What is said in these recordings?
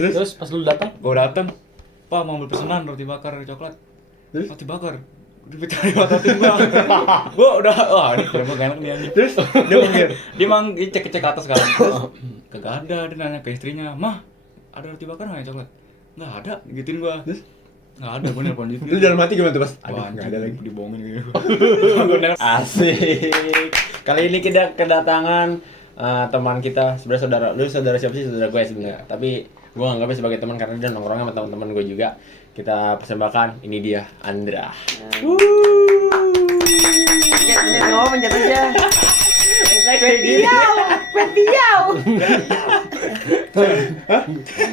Terus pas lu datang? Gue datang, Pak mau beli pesanan roti bakar coklat. Terus? Roti bakar. Dipecah matatin gua. Gua udah ini kenapa gak enak nih anjing. Terus dia manggil. Dia cek ke atas kan. Terus kagak ada, dia nanya ke istrinya, "Mah, ada roti bakar enggak ya coklat?" "Enggak ada." Gituin gua. Terus? Enggak ada, gua nelpon gitu. Lu dalam hati gimana tuh pas? Aduh, Wah, enggak ada lagi. dibohongin gitu. Asik. Kali ini kita kedatangan teman kita, sebenarnya saudara siapa sih? Saudara gue sebenarnya. Tapi gue anggapnya sebagai teman karena dia nongkrongnya sama teman-teman gue juga. Kita persembahkan, ini dia Andra. Ini ngomong pencet aja.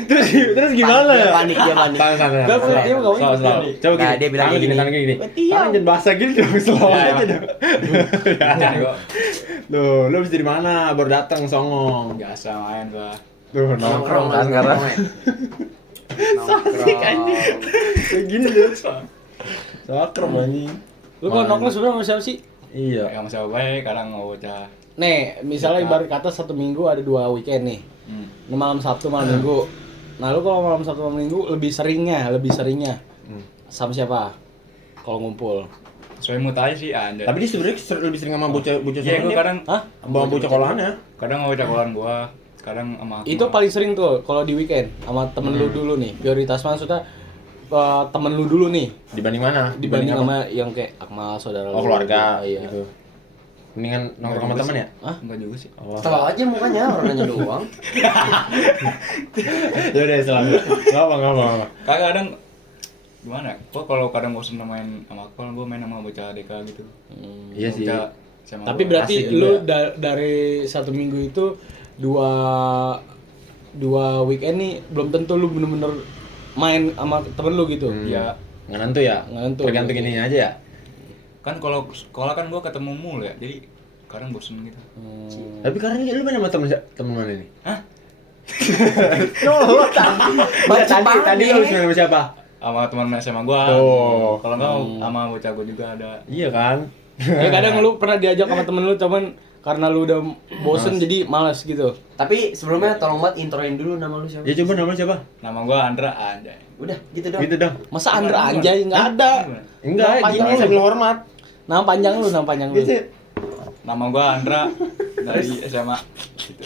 Terus gimana ya? Panik dia panik. Santai. Dia mau ngomong Selalu. Coba Nah, gini. dia bilang tangan gini. gini. Tangan jangan bahasa gini dong, slow aja dong. Loh, lu habis dari mana? Baru datang songong. Biasa main gua. Tuh, nongkrong kan sekarang. Sasik anjing. Kayak gini deh. Sakrem anjing. Lu kalau nongkrong sebenarnya sama siapa sih? Iya. Yang siapa baik, kadang mau bocah. Nih, misalnya ibarat kata satu minggu ada 2 weekend nih. Malam Sabtu, malam Minggu. Nah, lu kalau malam Sabtu, malam Minggu lebih seringnya sama siapa? Kalau ngumpul. Sesuai mood aja sih anjay. Tapi dia sebenarnya lebih sering sama bocah iya, sekolah gua dia. kadang Bawa bocah sekolahan ya. kadang mau bocah sekolahan gua, kadang sama Itu paling sering tuh kalau di weekend sama temen lu dulu nih. Prioritas maksudnya temen lu dulu nih Dibanding mana? dibanding apa? sama yang kayak akmal saudara Oh, lu. keluarga Iya. gitu. Mendingan nongkrong sama teman ya? Hah? enggak juga sih. Oh. Tahu aja mukanya orang nanya doang. Ya udah selalu. Enggak apa. Kagak kadang gimana? Gua kalau kadang bosen main sama akpal, gua main sama bocah DK gitu. Iya sih. Bocah sama Tapi gua. berarti Asik lu juga. dari satu minggu itu dua weekend nih belum tentu lu bener-bener main sama temen lu gitu. Iya. Nggak nentu ya? Nggak nentu. Tergantung ininya aja ya? Kan kalau sekolah kan gua ketemu mulu ya. Jadi kadang bosen gitu. Tapi karena lu main sama temen mana nih? Hah? Nolot tadi lu habis main sama siapa? Sama teman SMA gua. Tuh. Kalau enggak sama bocah gua juga ada. Iya kan? Ya kadang lu pernah diajak sama temen lu cuman karena lu udah bosen jadi malas gitu. Tapi sebelumnya tolong banget introin dulu nama lu siapa. Ya coba namanya siapa? Nama gua Andra anjay. Udah, gitu dong. Gitu dong. Masa Andra Anjay nggak ada. Enggak, Nama gini panjang lu. sambil hormat. Nama panjang lu. Gitu. Nama gua Andra dari SMA. Gitu.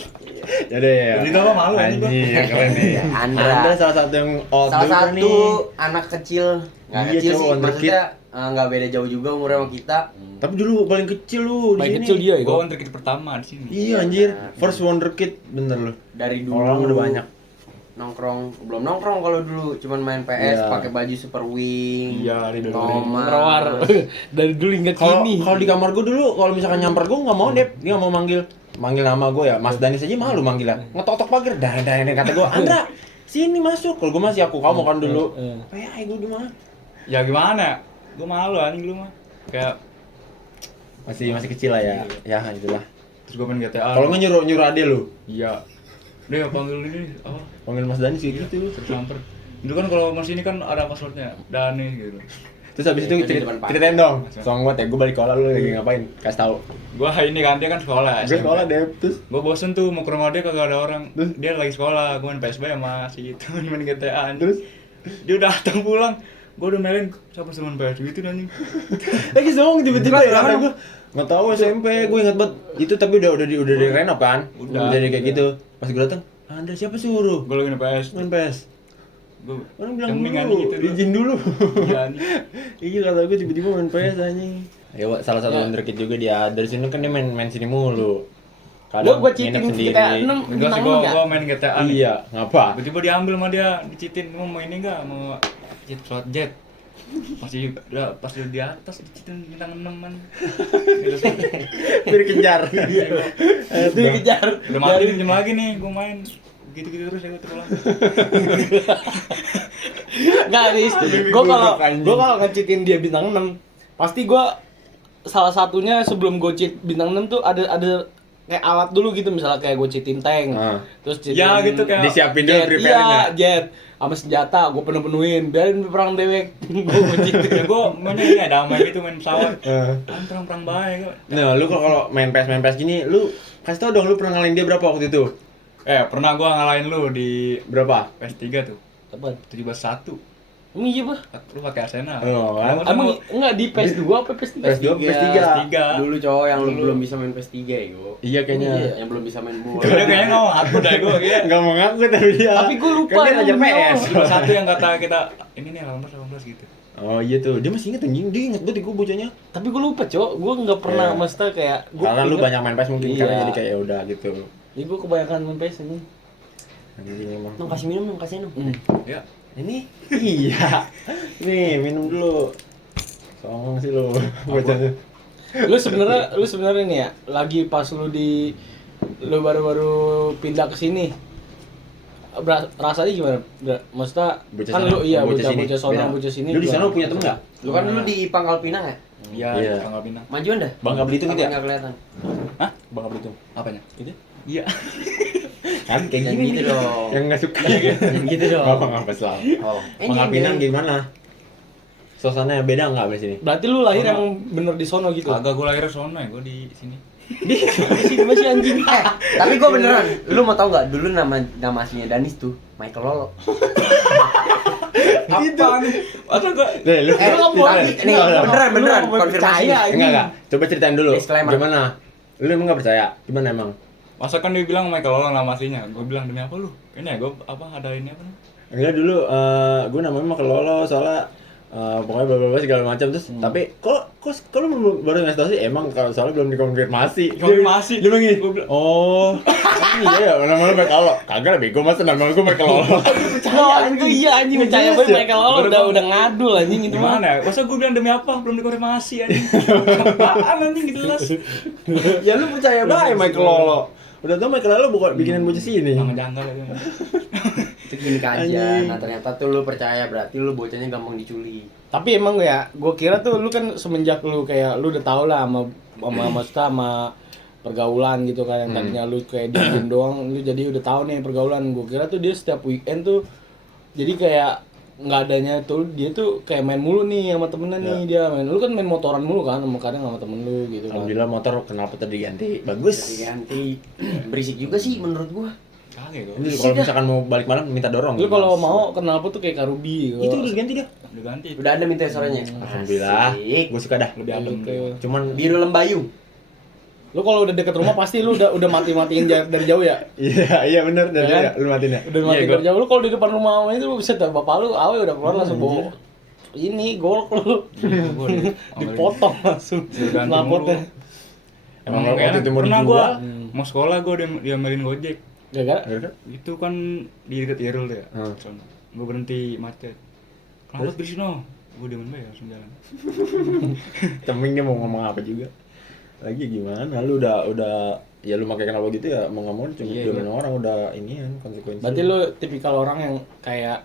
Ya deh ya. Jadi gua malu anjing gua. Anjing, keren nih. Ya, Andra. salah satu yang old Salah juga satu nih. anak kecil. Nggak Iya, kecil cowok, sih, wonderkid. maksudnya nggak beda jauh juga umurnya sama kita. Tapi dulu paling kecil lu di Paling sini. kecil dia ya. Gua wonderkid pertama di sini. Iya anjir, first wonder kid bener lu. Dari dulu Orang udah banyak. nongkrong, belum nongkrong kalau dulu, cuman main PS, Iya. pakai baju Super Wing. Iya, dari dulu. Toma. Merawar dari dulu hingga Kalau kini. kalau di kamar gua dulu kalau misalkan nyamper gua nggak mau deh, dia nggak mau manggil nama gua ya. Mas Danis aja malu manggilnya. Ngetok-tok pagar, dah kata gua, "Andra, sini masuk." Kalau gua masih aku kamu kan dulu. Kayak gua dulu mah. Ya gimana? Gua malu anjing dulu mah. Kayak Masih kecil lah ya. Ya itulah. terus gua main GTA. Kalau nggak nyuruh ade lu, Iya. Dia panggil ini apa? panggil Mas Danis kayak gitu. Terus samper. Dulu kan kalau mas ini kan ada passwordnya Dani gitu. Terus habis itu Itu di depan pagar. ceritain dong. Song buat ya, gua balik sekolah lu lagi ngapain? Kasih tahu. Gua ini kan dia kan sekolah. Gue SMP. sekolah deh, terus Gua bosen tuh mau ke rumah dia kagak ada orang. Dia lagi sekolah, gua main PSB sama si itu main GTA. Terus? Dia udah datang pulang. Gua udah main siapa sama PS gitu anjing. lagi song tiba-tiba Kelas ya berapa ada lu? gua. Enggak tahu SMP, gue ingat banget. Itu tapi udah di renov kan? Udah. Jadi kayak gitu. Pas gue datang, "Anda siapa suruh?" Gua lagi main PS. Main PS. Gua Orang bilang ceming dulu, anjing gitu. izin dulu. Iya anjing. Iya kata gue tiba-tiba main PS anjing. Ya salah satu wonderkid juga dia. Dari sini kan dia main sini mulu. Gua nginep cheating sendiri. GTA 6 Enggak sih gua main GTA nih. Iya, ngapa? Tiba-tiba diambil sama dia, dicitin, mau ini enggak? Mau cheat slot jet. Masih udah pas udah di atas dicitin bintang 6 man. Gitu sih. Biar kejar. Itu dikejar. Udah mati jam lagi nih, gua main gitu-gitu terus ya gua terulang. Enggak, Riz. Gua kalau ngecitin dia bintang 6, pasti gua salah satunya sebelum gua cheat bintang 6 tuh ada kayak alat dulu gitu, misalnya kayak gua cheatin tank. Terus cheatin Ya, gitu kayak disiapin dulu jet, prepare-nya. iya, jet sama senjata gua penuhin biarin perang dewek. Gua cheatin. Ya gua mainnya ini ada damai gitu main pesawat. Kan perang-perang baik gua. Nah, lu kalau main PS gini, lu kasih tau dong lu pernah ngalahin dia berapa waktu itu? Pernah gua ngalahin lu di Berapa? PS3 tuh. Apaan? 17-1. Emang iya, Bah? Lu pakai Arsenal. Oh, kan? Emang enggak di PS2 apa PS3? PS2 PS3. Dulu cowok yang lu belum bisa main PS3 ya, Go. Iya kayaknya. Yang belum bisa main bola. Udah kayaknya ngomong aku dah gua kayak. Enggak mau ngaku tapi dia. Tapi gua lupa Kan dia ngajar namanya. PS. Satu yang kata kita ini nih 18 gitu. Oh iya tuh, dia masih inget anjing, dia inget banget gue bocahnya. Tapi gue lupa, Cok. Gue nggak pernah, Iya. maksudnya kayak Karena lu banyak main PS mungkin Iya. karena jadi kayak ya udah gitu. Jadi gue kebanyakan main PS ini. Anjing emang. Nong kasih minum, Nong kasih minum. Ya. Ini iya. Nih, minum dulu. Songong sih lu bocahnya. Lu sebenarnya nih ya, lagi pas lu baru-baru pindah ke sini. Rasanya gimana? Maksudnya Bocah kan sana, lu iya bocah sini. bocah sono, Beda. bocah sini. Lu di juga. sana punya temen enggak? Lu kan dulu di Pangkal Pinang ya? Iya, Iya. Tanggal Pinang. Majuan dah. Bangka Belitung gitu ya? Enggak kelihatan. Hah? Bangka Belitung. Apanya? Gitu. Iya. Kan kayak Yang gini gitu nih. dong. Yang enggak suka. Yang gitu dong. Apa selalu. Oh. Bangka Pinang gimana? Suasananya beda enggak di sini? Berarti lu lahir yang bener di sono gitu. Kagak gua lahir sono ya, gua di sini. Di sini masih anjing. Tapi gua beneran, lu mau tau nggak? Dulu nama aslinya Danis tuh Michael Lolo. Apa nih? Masa gua Nih, lu Eh, lu mau ceritain. nih, beneran, Lu nggak mau konfirmasi. percaya, anjing. Enggak enggak. Coba ceritain dulu. Disclaimer. Gimana? Lu emang enggak percaya? Gimana emang? Masa kan dia bilang Michael Lolo nama aslinya. Gua bilang demi apa lu? Ini ya gua ada ini apa nih? Enggak dulu gue namanya mah kelolo soalnya pokoknya bla segala macam terus tapi kok lu baru ngasih tau sih emang kalau soalnya belum dikonfirmasi. Konfirmasi. Dia bilang gini. Gua bilang, Oh, iya ya nama lu Michael. Kagak lah bego masa nama gue Michael Lolo. Anjing iya anjing percaya Jelas banget ya? Michael Lolo udah ngadul anjing itu mah. gimana ya? Masa gua bilang demi apa? Belum dikonfirmasi anjing. Apaan anjing gitu jelas. Ya lu percaya banget Michael Lolo. Udah tau Michael Lolo bukan bikinan bocah sini. Jangan janggal itu. Itu gini aja. Anjing. Nah ternyata tuh lu percaya berarti lu bocahnya gampang diculik. Tapi emang ya, gue kira tuh lu kan semenjak lu kayak lu udah tau lah maksudnya sama pergaulan gitu kan yang tadinya lu kayak diem doang, lu jadi udah tahu nih pergaulan. Gue kira tuh dia setiap weekend tuh jadi kayak nggak adanya tuh dia tuh kayak main mulu nih sama temennya nih dia main. Lu kan main motoran mulu kan sama kadang sama temen lu gitu kan. Alhamdulillah motor kenapa tadi diganti. Bagus. Jadi ganti. Berisik juga sih menurut gua. Kagak gua. Ini kalau misalkan mau balik malam minta dorong. Lu kalau mau kenapa tuh kayak Karubi itu udah diganti dah. Udah ganti. Udah ada minta suaranya. Alhamdulillah. Asik. Gue suka dah. Lebih adem. Cuman Biru Lembayung. Lu kalau udah deket rumah pasti lu udah mati-matiin dari jauh ya. iya bener dari Ya ya, lu matiin ya. Udah mati dari jauh. Lu kalau di depan rumah itu lu bisa tuh bapak lu awe udah keluar langsung bawa ini golok lu. Gua Dipotong langsung Ganti lapotnya. Emang Emang waktu enak. itu mau Pernah dijual. gua mau sekolah gua diamelin Gojek. Gara-gara Itu kan di dekat Irul tuh ya. Hmm. Sono. Gua berhenti macet. Kenapa di sini? Gua diamen bayar langsung jalan. Ceming dia mau ngomong apa juga. Lagi gimana? Lu udah ya lu pakai kenapa gitu ya mau nggak mau cuma Iya, jualin orang udah ini kan konsekuensi. berarti lu tipikal orang yang kayak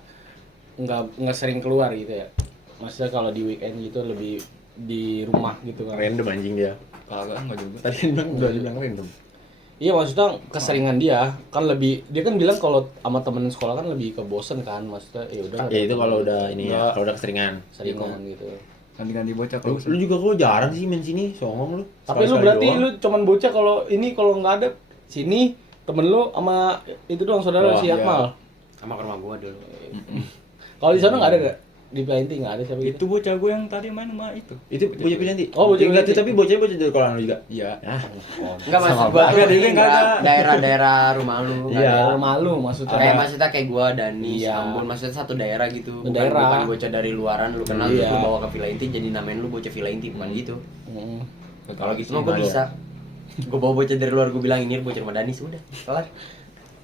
nggak sering keluar gitu ya. Maksudnya kalau di weekend gitu lebih di rumah gitu kan. random anjing dia. Kagak enggak juga. Tadi dia bilang udah dibilang random. Iya maksudnya keseringan dia kan lebih dia kan bilang kalau sama temen sekolah kan lebih kebosen kan maksudnya ya udah Ya itu kalau udah ini ya, Nggak. kalau udah keseringan. seringan gitu. Ganti-ganti bocah Lu, kalau lu juga kok jarang sih main sini, songong lu. Tapi lu Sekali-sekali berarti doang. lu cuman bocah kalau nggak ada sini temen lu sama itu doang saudara Oh, si iya. Akmal. Sama ke rumah gua dulu. Kalau di sana nggak ada nggak? Di Planting nggak ada siapa gitu? itu bocah gue yang tadi main sama itu. Itu bocah Pijanti. Oh, bocah Enggak Pijanti. tuh, tapi bocah di sekolah lu juga. Iya. Ah, Enggak maksud Sama gua banget. tuh Ada juga ini yang nggak ada. daerah-daerah rumah lu. nggak Iya. ada. Rumah lu maksudnya. Kayak maksudnya kayak gua Danis, Iya. Ambon, maksudnya satu daerah gitu. Bukan, Daerah. bukan bocah dari luaran lu kenal Iya. terus lu bawa ke Villa Inti jadi namain lu bocah Villa Inti bukan gitu. Hmm. Kalau gitu mah Gimana gua bisa. Gua bawa bocah dari luar gua bilang ini bocah rumah Danis udah. Kelar.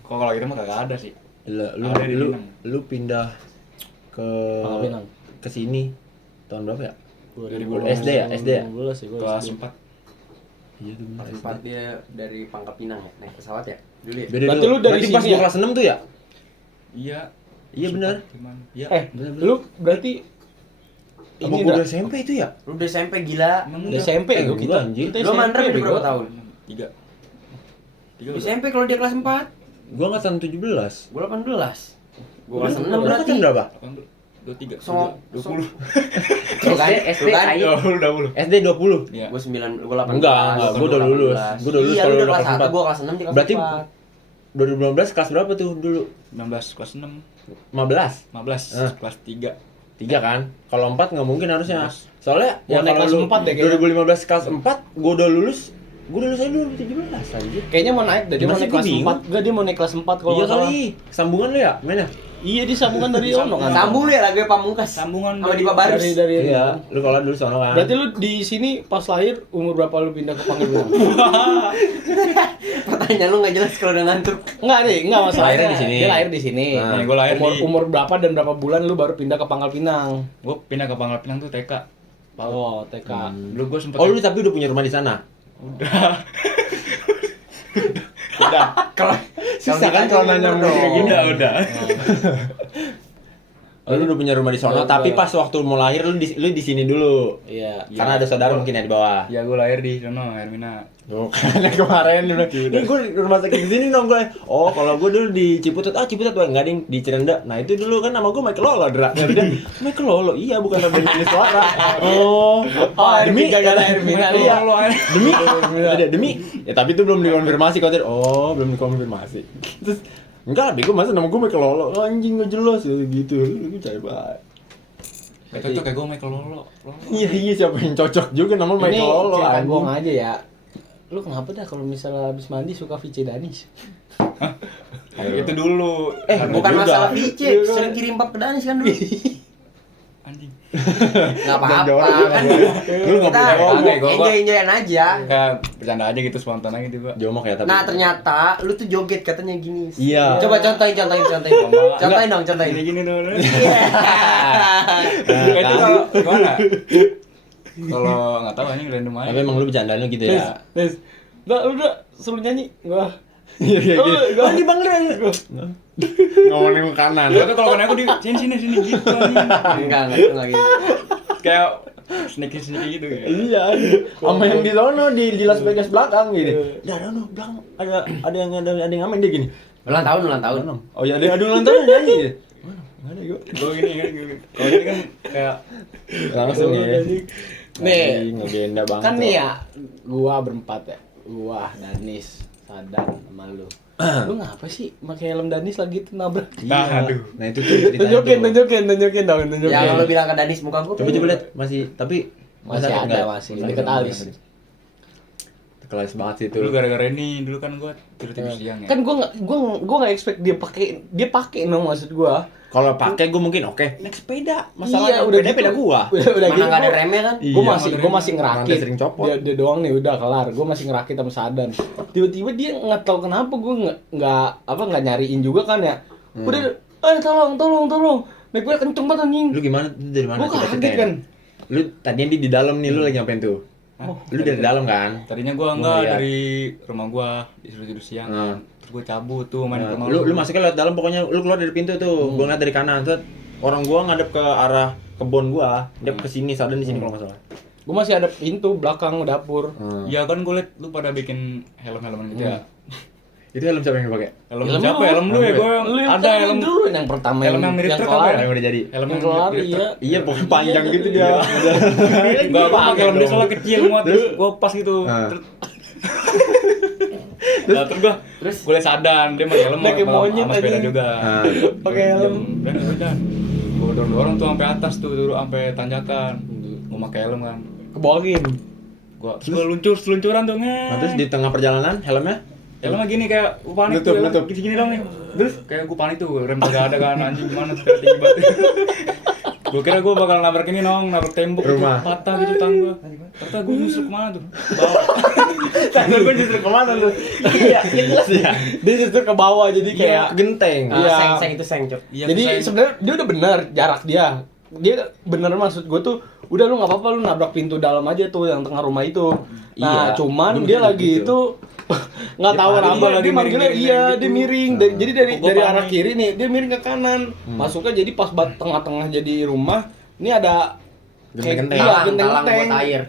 Kok kalau kita mah kagak ada sih. lu Ada di lu, Pinang. lu pindah ke Pangkal Pinang. ke sini tahun berapa ya? 2012. SD ya? SD ya? 2012 sih gua Kelas SD. 4. Iya tuh benar. Tempat dia dari Pangkal Pinang ya, naik pesawat ya. Dulu ya. Beda Berarti dulu. lu dari Berarti pas sini gua ya? kelas 6 tuh ya? Iya. Iya benar. Gimana? Iya. Bener-bener. Lu berarti Apa ini gua udah udah SMP itu ya? Lu udah SMP gila. Emang udah udah SMP Eh, gua kita. gua anjir. Kita Lu SMP, mandra udah bego. berapa tahun? 3. Di SMP kalau dia kelas 4. Gua angkatan 17. Gua 18. Gua kelas Lu 6 berarti. angkatan berapa? 23. Song- 20. Tuh kan, SD tuh kan. ayo. 20. SD 20. Iya. Gua 9, gua 18. Enggak, gua udah lulus. Gua udah lulus Iya, kalau lu udah udah kelas kelas 1, empat. gua kelas 6 dia kelas Berarti 4. 2015 kelas berapa tuh dulu? 19 kelas 6, 15. 15 kelas 3. 3 kan? Kalau 4 nggak mungkin harusnya. Soalnya Mau naik kelas 4 deh kayaknya. 2015 kelas 4 gua udah lulus. Gua udah lulus aja 2017 anjir. Kayaknya mau naik deh, dia mau Masih naik kelas bingung. 4. Enggak, dia mau naik kelas 4 kalau Iya nggak salah. kali. Sambungan lu ya? Mana? Iya, dia sambungan dari ono kan. Sambung lu ya lagu Pamungkas. Sambungan sama dari- Dipa Barus. Dari Iya, lu kalau dulu sono kan. Berarti lu di sini pas lahir umur berapa lu pindah ke Pangandaran? Pertanyaan lu enggak jelas kalau udah ngantuk. Enggak deh, enggak masalahnya. Lahirnya di sini. Dia lahir di sini. Nah, gua lahir umur, di- umur berapa dan berapa bulan lu baru pindah ke Pangkal Pinang? Gue pindah ke Pangkal Pinang tuh TK. Oh, TK. Dulu gue sempet Oh, lu tapi udah punya rumah di sana? udah. Kalau Susah kan kalau nanya bener kayak gini. udah. Oh, lu udah punya rumah di sono, Udah. tapi pas waktu mau lahir lu di sini dulu. Iya. Karena ada saudara mungkin ya di bawah. Ya gue lahir di sono, Hermina. Tuh, karena kemarin dulu. Ini gue rumah sakit di sini dong gue. Oh, kalau gue dulu di Ciputat, Ciputat tuh enggak ding di Cirenda. Nah, itu dulu kan nama gue Michael Lolo, Dra. Nah, dia Michael Lolo. Iya, bukan nama jenis suara. Oh, demi gara-gara Hermina. Iya, Lolo, demi. Ya, tapi itu belum dikonfirmasi kok. Oh, belum dikonfirmasi. Terus enggak, bego masa nama gue Michael Lolo. Oh, anjing enggak jelas ya gitu. Lu cari banget. Gak cocok kayak gue Michael Lolo. Iya, siapa yang cocok juga nama Ini Michael Lolo cerita anjing. bohong aja ya. Lu kenapa dah kalau misalnya habis mandi suka Vice Danis? Itu dulu. bukan juga. masalah Vice, sering kirim pap ke Danis kan dulu. Anjing. Enggak apa-apa kan. Lu enggak Kita boleh ngomong. enjoy-enjoyin aja. Kayak bercanda aja gitu, spontan aja gitu gue. Jomok ya tapi. Nah, ternyata lu tuh joget katanya gini. Iya. Coba contohin. Contohin dong, contohin. Gini dong. Iya. Itu kalau gimana? Kalau nggak tahu anjing random aja. Tapi emang lu bercandaan lu gitu ya. Tes. Udah, suruh nyanyi. Gua. Iya iya Oh, gitu. gua- Oh, di Bang Ren. Ngomongin ke kanan. Itu kalau kena aku di sini gitu anjing. Enggak gitu. Kayak sneaky gitu ya. Iya. Sama yang di sono di Las Vegas belakang gitu. Ya ada no, belakang ada yang ngamen dia gini. Ulang tahun. Oh ya ada ulang tahun nyanyi gitu. Mana? Enggak ada gua. Gue gini. Kalau ini kan kayak Langsung ya. Nih, ngegenda banget. kan nih ya, gua berempat ya. Gua, Danis, Sadan, sama lu. Lu ngapa sih pakai helm Danis lagi tuh nabrak? Iya. Aduh. Nah itu tuh ceritanya. Tunjukin dong. Yang lu bilang ke Danis muka gua. Coba lihat masih tapi Masih ada, masih deket alis. Kelas banget sih itu. Dulu gara-gara ini, dulu kan gue tidur siang ya. Kan gua nggak expect dia pakai no, maksud gua. Kalau pakai gue mungkin oke. Naik sepeda. Iya, Masalahnya udah sepeda gitu. gua. Udah Mana enggak ada remnya kan? Gue Iya, masih Orang ngerakit. dia sering copot. Dia doang nih udah kelar. Gue masih ngerakit sama Sadan. Tiba-tiba dia nggak tahu kenapa gue nggak nyariin juga kan ya. Udah, tolong. Naik gue kenceng banget anjing. Lu gimana? Lu dari mana? Gue Coba kaget ceritain. kan. Lu tadinya di dalam nih, lu lagi ngapain tuh? Lu dari dalam kan? Tadinya gue enggak Ngeliat. dari rumah gue disuruh tidur siang. Hmm. Terus gue cabut tuh main ke rumah Lu masuknya lewat dalam, pokoknya lu keluar dari pintu tuh. Gua ngeliat dari kanan. Terus orang gua ngadep ke arah kebun gua. Dia ke sini, Sadan di sini kalau enggak salah. Gue masih ada pintu belakang dapur. Iya kan gue liat lu pada bikin helm-helman gitu ya. Itu helm siapa yang dipakai? Helm Helm siapa? lu. Helm lu ya, gue Lu yang ada helm dulu yang pertama helm yang mirip truk apa kelar. ya? Yang udah jadi. Helm Yang kelar, mirip truk. iya. Iya, pokoknya panjang gitu dia. Enggak, gue pakai helm dia soalnya kecil muat terus gue pas gitu. Ah. Terus gue liat Sadan, dia pakai helm Pakai monyet sama sepeda aja. juga. Ah. Pakai helm. Dan udah. Gue dorong tuh sampai atas tuh, sampai tanjakan. Gue pakai helm kan. Kebawain. Gue seluncuran tuh Nah, terus di tengah perjalanan helmnya helmnya gini kayak gue panik Nutup, tuh, nutup. gini dong nih. Terus kayak gue panik tuh, rem kagak ada kan, anjing gimana sepeda tinggi banget. Gue kira gue bakal nabrak ini nabrak tembok Rumah. gitu, patah gitu tang gue. Ternyata gue nyusul kemana tuh? Bawah. Tanya gua justru kemana lu? Iya, jelas ya. Dia justru ke bawah jadi kayak Genteng. Iya. Seng itu seng, Cok. Iya, jadi terus saya- sebenarnya dia udah benar jarak dia. Dia bener maksud gue tuh udah lu nggak apa-apa lu nabrak pintu dalam aja tuh yang tengah rumah itu. Nah, Iya, cuman gua dia mikir lagi gitu. itu nggak tahu panik, kenapa dia dia manggilnya miring-miring iya gitu. dia miring. Jadi Gua dari panik. arah kiri nih dia miring ke kanan. Masuknya jadi pas tengah-tengah jadi rumah. Ini ada Genteng-genteng. Iya, Talang genteng-genteng. buat air.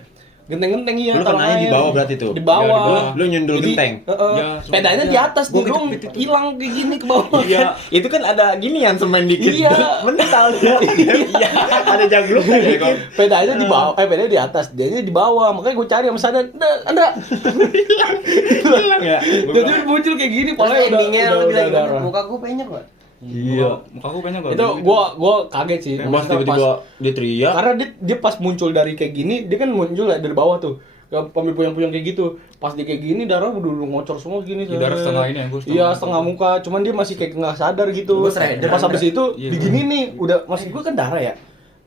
Genteng-genteng iya. Lu taruh kenanya di air. bawah berarti tuh. Di bawah. Ya, Lu nyundul Jadi, genteng. Ya, sepedanya di atas Gua dia dong kejepit itu. hilang kayak gini ke bawah. Iya, itu kan ada ginian semen dikit. Iya. Mental ya. Iya, ada jaglukan ya kok. Pedanya di bawah, pedanya di atas, dianya di bawah. Makanya gue cari sama sana, ada. Hilang ya. Jadi muncul kayak gini, Terus palanya udah endingnya lu bilang gimana? darah. Muka gue penyok gak? Iya. Muka aku kayaknya Itu gua kaget sih. Mas Maksudnya tiba-tiba dia teriak. karena dia pas muncul dari kayak gini, dia kan muncul ya dari bawah tuh. Pambil puyang-puyang kayak gitu. Pas dia kayak gini darah udah ngocor semua gini. Ya, darah setengah ini ya, gua setengah Iya, muka. setengah muka. Cuman dia masih kayak nggak sadar gitu. Gua shredder, Pas habis itu Iya, digini nih, udah maksud gua kan darah ya.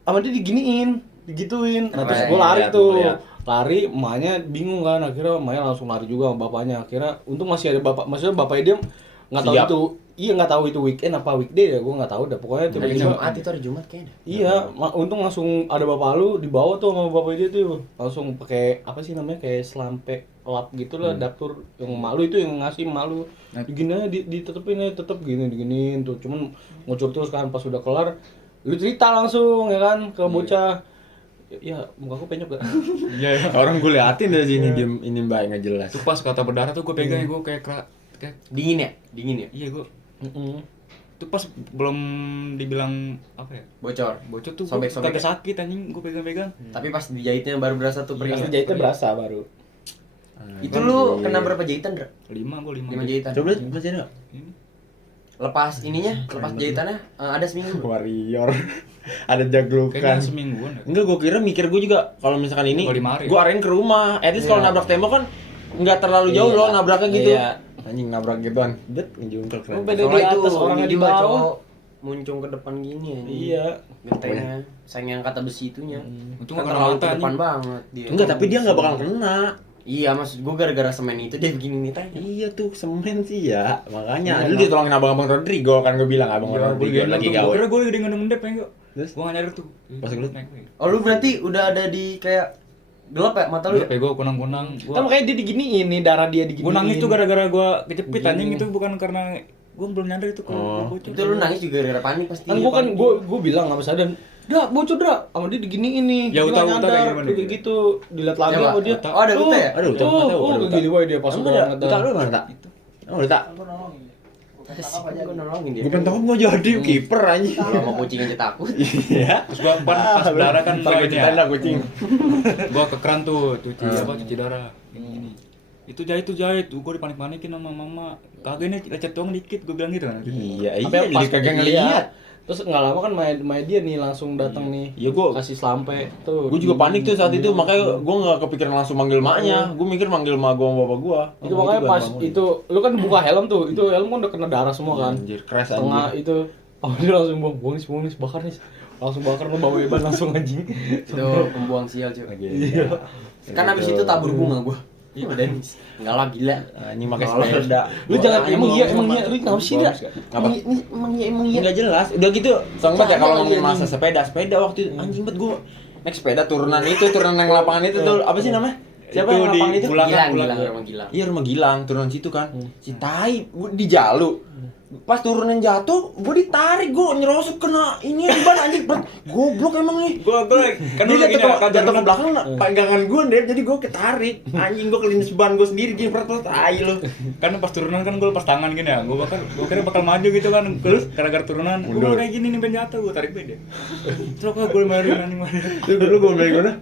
Sama dia diginiin, digituin. Nah, terus Keren, gua lari lihat, tuh. gua lihat. Lari, emaknya bingung kan. Akhirnya emaknya langsung lari juga sama bapaknya. Akhirnya untung masih ada bapak, maksudnya bapaknya dia nggak tahu Siap. itu. Iya, nggak tahu itu weekend apa weekday ya, gua nggak tahu dah. Pokoknya Hari tiba-tiba Jumat itu hari Jumat kayaknya. iya, untung langsung ada bapak lu dibawa tuh sama bapak dia tuh. Langsung pakai apa sih namanya kayak selampe lap gitu lah, dapur yang malu itu yang ngasih malu. Digini aja ditetepin aja tetep gini diginiin tuh. Cuman ngucur terus kan pas udah kelar lu cerita langsung ya kan ke bocah. Ya, muka aku penyok gak? Iya, iya. Orang gue liatin dari sini diem ini mbak nggak jelas. Itu pas kata berdarah tuh gue pegang gue kayak Dingin ya? Dingin ya? iya gue itu pas belum dibilang apa ya Bocor. bocor tuh Sobek-sobek kagak ya? sakit anjing gue pegang-pegang. Tapi pas dijahitnya baru berasa tuh Pas perih. dijahitnya berasa baru. Itu lu kena berapa jahitan, Dra? 5 5 jahitan. Coba lihat masih ada nggak? Ini. Lepas ininya, lepas jahitannya ada seminggu. Warrior. Ada Kayaknya jaglukan. semingguan ya. Enggak, gue kira mikir gue juga kalau misalkan ini Kalau 5 hari. gue arahin ke rumah. At least kalau Iya. nabrak tembok kan nggak terlalu jauh Iya. loh nabraknya gitu. Iya. Anjing nabrak gituan. Det ngejungkel keren. Oh, beda. Soalnya di itu atas, orangnya ini di juga bawah. cowok muncung ke depan gini ya. Iya. Gentengnya. Sayang yang kata besi itunya. Untung Kan gak kena terlalu mata ke depan anjing. banget dia. Enggak, tapi dia nggak bakal kena. Iya, maksud gua gara-gara semen itu dia begini nih tanya. Iya tuh semen sih ya. Makanya Iya, dulu ditolongin abang-abang Rodrigo kan gue bilang abang Iya, gue Rodrigo lagi gue gawe. kira gue lagi ngendep enggak. Terus? Gue gak nyadar tuh. Pas gue naik. Oh, lu berarti udah ada di kayak gelap ya mata lu ya? Gue gue kunang-kunang. Kan makanya dia diginiin nih, darah dia diginiin. Gue nangis tuh gara-gara gue kejepit Begini. anjing itu bukan karena gue belum nyadar itu kalau Oh. bocor. Itu lu nangis juga gara-gara panik pasti. Kan gua bilang sama sadar, "Dra, bocor, Dra." Sama dia diginiin nih. Ya, Dia nggak utak-utak nyadar. kayak gimana Kayak dia? gitu. Dilihat lagi Coba. sama dia. Oh, ada utak ya? Ada utak, nggak tahu, ada kayak utak. gini woy dia pas Emang udah ada? banget. Utak lu mana tak? Oh utak. Gua nolongin dia. Gue pengen tahu gue jadi kiper anjing. Kalau mau kucing aja takut. Iya. Terus gue pas darah kan Ntar gue gue ini ceritain ya. lah kucing. Gue ke keran tuh cuci darah. Ini. Itu jahit, gue dipanik-panikin sama mama. Kagak ini lecet doang dikit, gue bilang gitu kan. Iya, Tapi iya, pas jadi kagak iya. ngelihat. Terus nggak lama kan Maya dia nih langsung datang nih. Iya, gua- kasih selampe tuh. Gue juga panik tuh saat itu, makanya gue nggak kepikiran langsung manggil maknya. Gue mikir manggil mak gue sama bapak gue. Itu makanya pas itu lu kan buka helm tuh. Itu helm kan udah kena darah semua kan. Anjir, crash Setengah anjir. itu. Oh dia langsung buang nih, bakar nih. Langsung bakar lu bawa Iban langsung anjing. Itu pembuang sial, cuy. Iya. Kan abis itu tabur bunga gua. Iya, Dennis. Enggak lah gila. Anjing pakai sepeda. Lu jangan Wah, emang ini iya bagus, lu kenapa sih dah? Apa? Emang iya. Enggak jelas. Udah gitu, soalnya ya kalau ngomongin Jangan, masa sepeda waktu itu anjing banget gue naik sepeda turunan yang lapangan itu tuh apa sih namanya? Siapa Itu yang di lapangan itu? Bulangan, Gilang, Bulangan. Gilang, Gilang. Iya rumah Gilang, turunan situ kan. Si tai gua di Jalu. Pas turunan jatuh, gue ditarik, gue nyerosot kena ini ban anjing. Goblok emang nih. Gue kan Dia dulu gini ya, jatuh ke belakang pegangan gue deh, jadi gue ketarik. Anjing gue kelindes ban gue sendiri gini perut tai lu. kan pas turunan kan gue lepas tangan gini ya, gue kira bakal maju gitu kan, terus gara-gara turunan gue Mundur. kayak gini nih pengen jatuh, gue tarik beda. Terus kok gue marin anjing mana? Dulu gue bilang gimana?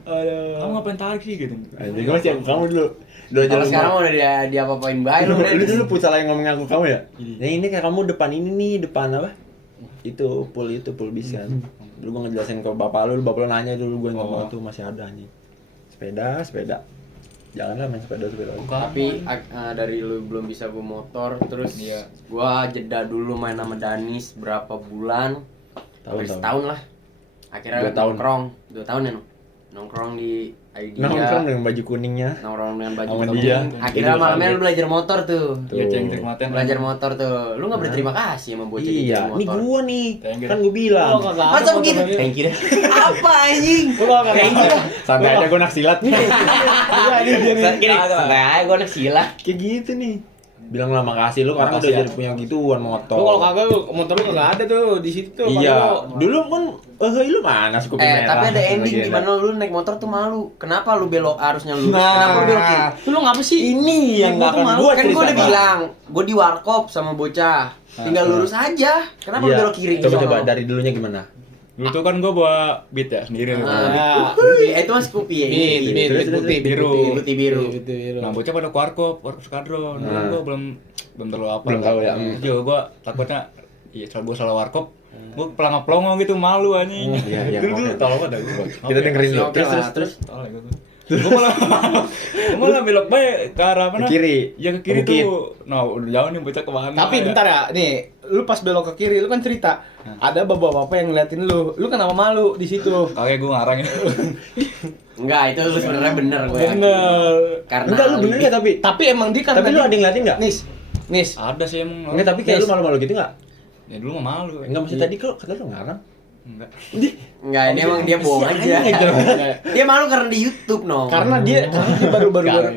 Kamu ngapain tarik sih gitu? Anjing gue masih aku kamu dulu. Udah Kalau jalan sekarang udah dia apa-apain baik lu, lu. lu dulu pucal yang ngomong aku kamu ya? Ya ini kayak kamu depan ini nih, depan apa? Itu pool bis kan. Dulu gue ngejelasin ke bapak lu nanya dulu gue ngomong tuh masih ada anjing. Sepeda. Janganlah main sepeda. Tapi dari lu belum bisa bawa motor, terus Iya. gua jeda dulu main sama Danis berapa bulan? Hampir setahun lah. Akhirnya 2 tahun. nongkrong, 2 tahun ya nongkrong di Idea. Nongkrong dengan baju kuningnya. Nongkrong dengan baju Sama kuning. dia. Akhirnya Dia malamnya kaget. lu belajar motor tuh. Iya ceng trik maten. Belajar motor tuh. Lu enggak berterima kasih sama bocah Iya, motor. ini gua nih. Thank you. Kan gua bilang. Masa begitu? Thank you dah. Apa anjing? Thank you dah. Santai aja gua nak silat nih. Iya ini dia nih. Gini, santai aja gua anak silat. Kayak gitu nih. bilang lah makasih lu karena udah Makasih ya. jadi punya gituan motor. Lu kalau kagak motor lu kagak ada tuh di situ tuh. Iya, Padahal dulu kan lu mana Scoopy merah. Tapi ada ending Gila. gimana lu naik motor tuh malu. Kenapa lu belok harusnya lurus? Nah. Kenapa lu belok kiri? lu ngapa sih? Ini yang Gua gak tuh akan malu. gua Kan gue udah ceritakan. bilang, gue di warkop sama bocah. Tinggal lurus aja. Kenapa lu Iya. belok kiri? Coba dari dulunya gimana? Dulu tuh kan gue bawa beat ya sendiri. Nah, Itu mas Scoopy ya. Beat Terus, putih, biru. Putih biru. Nah bocah pada ke warkop skadron. Dulu Nah. gue belum terlalu apa. Belum tahu ya. Juga gue takutnya iya kalau gue salah warkop, gue pelongo gitu malu anjing. Iya, Dulu oke. Tolong banget kita dengerin dulu. Oke lah, terus Tolong ya gue. Gue malah belok baik ke arah mana? Ke kiri. Ya ke kiri Bukit. tuh. Nah udah jauh nih bocah kemana? Tapi bentar ya, nih, lu pas belok ke kiri, lu kan cerita ada bapak-bapak yang ngeliatin lu kenapa malu di situ? Kakek gue ngarang ya. enggak, itu lu sebenarnya bener gue. Bener. Karena Enggak lu bener enggak tapi? Tapi emang dia kan Tapi lu ada yang ngeliatin enggak? Nis, Ada sih emang. Enggak, tapi kayak lu malu-malu gitu enggak? Ya dulu mah malu. Enggak maksud tadi kok kata lu ngarang. Enggak. enggak, ini emang dia bohong aja. Dia malu karena di YouTube, no. karena dia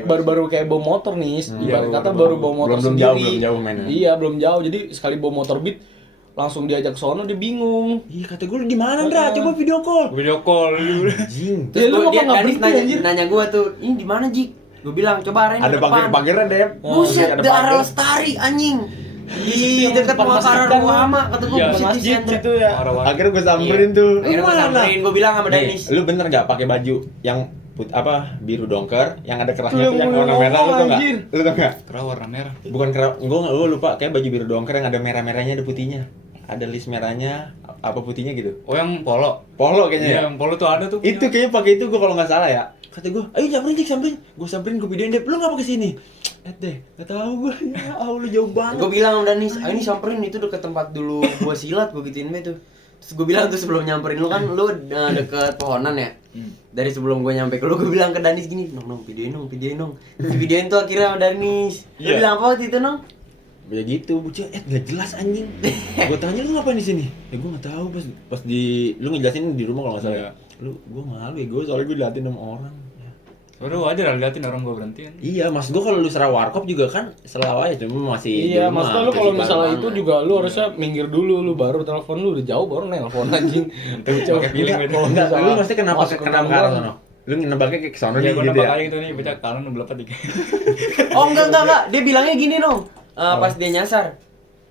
baru kayak bawa motor nih, ibarat kata baru bawa motor belum sendiri. jauh mainnya. Iya, belum jauh. Jadi sekali bawa motor Beat langsung diajak sono dia bingung. Iya kata gue lu di mana Ndra? Coba video call. Video call dulu. Anjing. Terus Ya, lu dia nggak Danis berhenti, anjir. nanya gue tuh, ini di mana Jik? Gue bilang coba arahin Ada ke depan. pagar-pagarnya, Dep. Buset, Ada daerah pagar. Lestari anjing. Iya, Di dekat depan masjid Muakhara kan, Ruhama kata gue Iya, buset di Masjid center. situ ya. Akhirnya gue samperin tuh. Akhirnya gue samperin, gue bilang sama Nih, Danis. lu bener nggak pakai baju yang biru dongker yang ada kerahnya Lu tuh yang yang warna ngomong, merah lu tau nggak? anjir. Lu tau nggak? Kerah warna merah. Bukan kerah, gue lupa kayak baju biru dongker yang ada merah-merahnya ada putihnya. Ada list merahnya apa putihnya gitu. Oh yang polo. Polo kayaknya Iya, ya. yang polo tuh ada tuh. Itu kayaknya pakai itu gue kalau nggak salah ya. Kata gue, ayo samperin Dik, samperin. Gue samperin, gue videoin Dep. Lu ngapa kesini? Deh, nggak tahu gue. Ya Allah jauh banget. Gue bilang sama Danis, ah ini samperin itu deket tempat dulu gue silat, gue gituin be tuh. Terus gue bilang tuh sebelum nyamperin lu kan lu deket pohonan ya. Dari sebelum gue nyampe ke lu, gue bilang ke Danis gini, nong videoin nong. Terus videoin tuh akhirnya sama Danis. Lu Iya. bilang apa waktu itu nong? Ya gitu, bocah, nggak jelas anjing. Gue tanya lu ngapain di sini? Ya gue nggak tahu pas di lu ngejelasin di rumah kalau nggak salah ya. Lu gue malu ya gue soalnya gue diliatin sama orang. Ya. Udah wajar lah liatin orang gue berhentiin. Iya, maksud gue kalau lu serah warkop juga kan selalu aja cuma masih di Iya, rumah. maksudnya lu kalau masih misalnya baru itu banget. juga lu harusnya minggir dulu, lu baru telepon, lu udah jauh baru nelpon anjing. Pakai feeling Enggak, gitu. enggak, lu mesti kenapa Masuk ke kenapa ke gang arah gua. sono? Lu nebaknya ke sono Iya, nih gue gitu nembak ya. aja gitu nih, baca kanan berapa dikit. Oh enggak, dia bilangnya gini nong. Pas dia nyasar,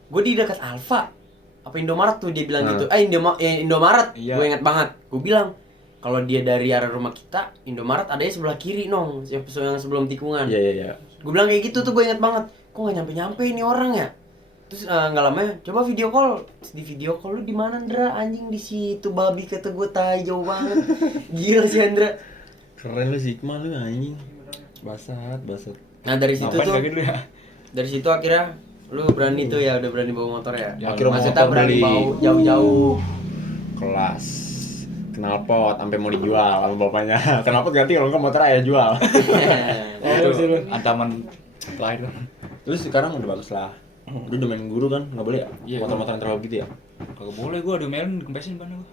gue di dekat Alfa. Apa Indomaret tuh dia bilang gitu. Indomaret. Iya. Gue ingat banget. Gue bilang kalau dia dari arah rumah kita, Indomaret adanya sebelah kiri nong, yang sebelum tikungan. Iya. Gue bilang kayak gitu tuh, gue ingat banget. Kok nggak nyampe ini orang ya? Terus nggak lama ya, coba video call. Terus di video call lu di mana Andra? Anjing di situ babi kata gue, tai jauh banget. Gila sih Andra. Keren lu Sigma lu anjing. Basat. Nah dari situ Ngapain tuh, kayak gitu ya? dari situ akhirnya lu berani tuh ya, udah berani bawa motor ya. Ya, akhirnya Maksudnya motor berani beli. bawa jauh-jauh. Kelas knalpot sampai mau dijual sama bapaknya. Knalpot ganti kalau enggak motor aja jual. Itu ancaman terakhir. Terus sekarang udah bagus lah. Lu udah main guru kan? Enggak boleh ya? Iya. Motor-motoran terlalu gitu ya? Kagak boleh gue diomelin dikempesin ban gue.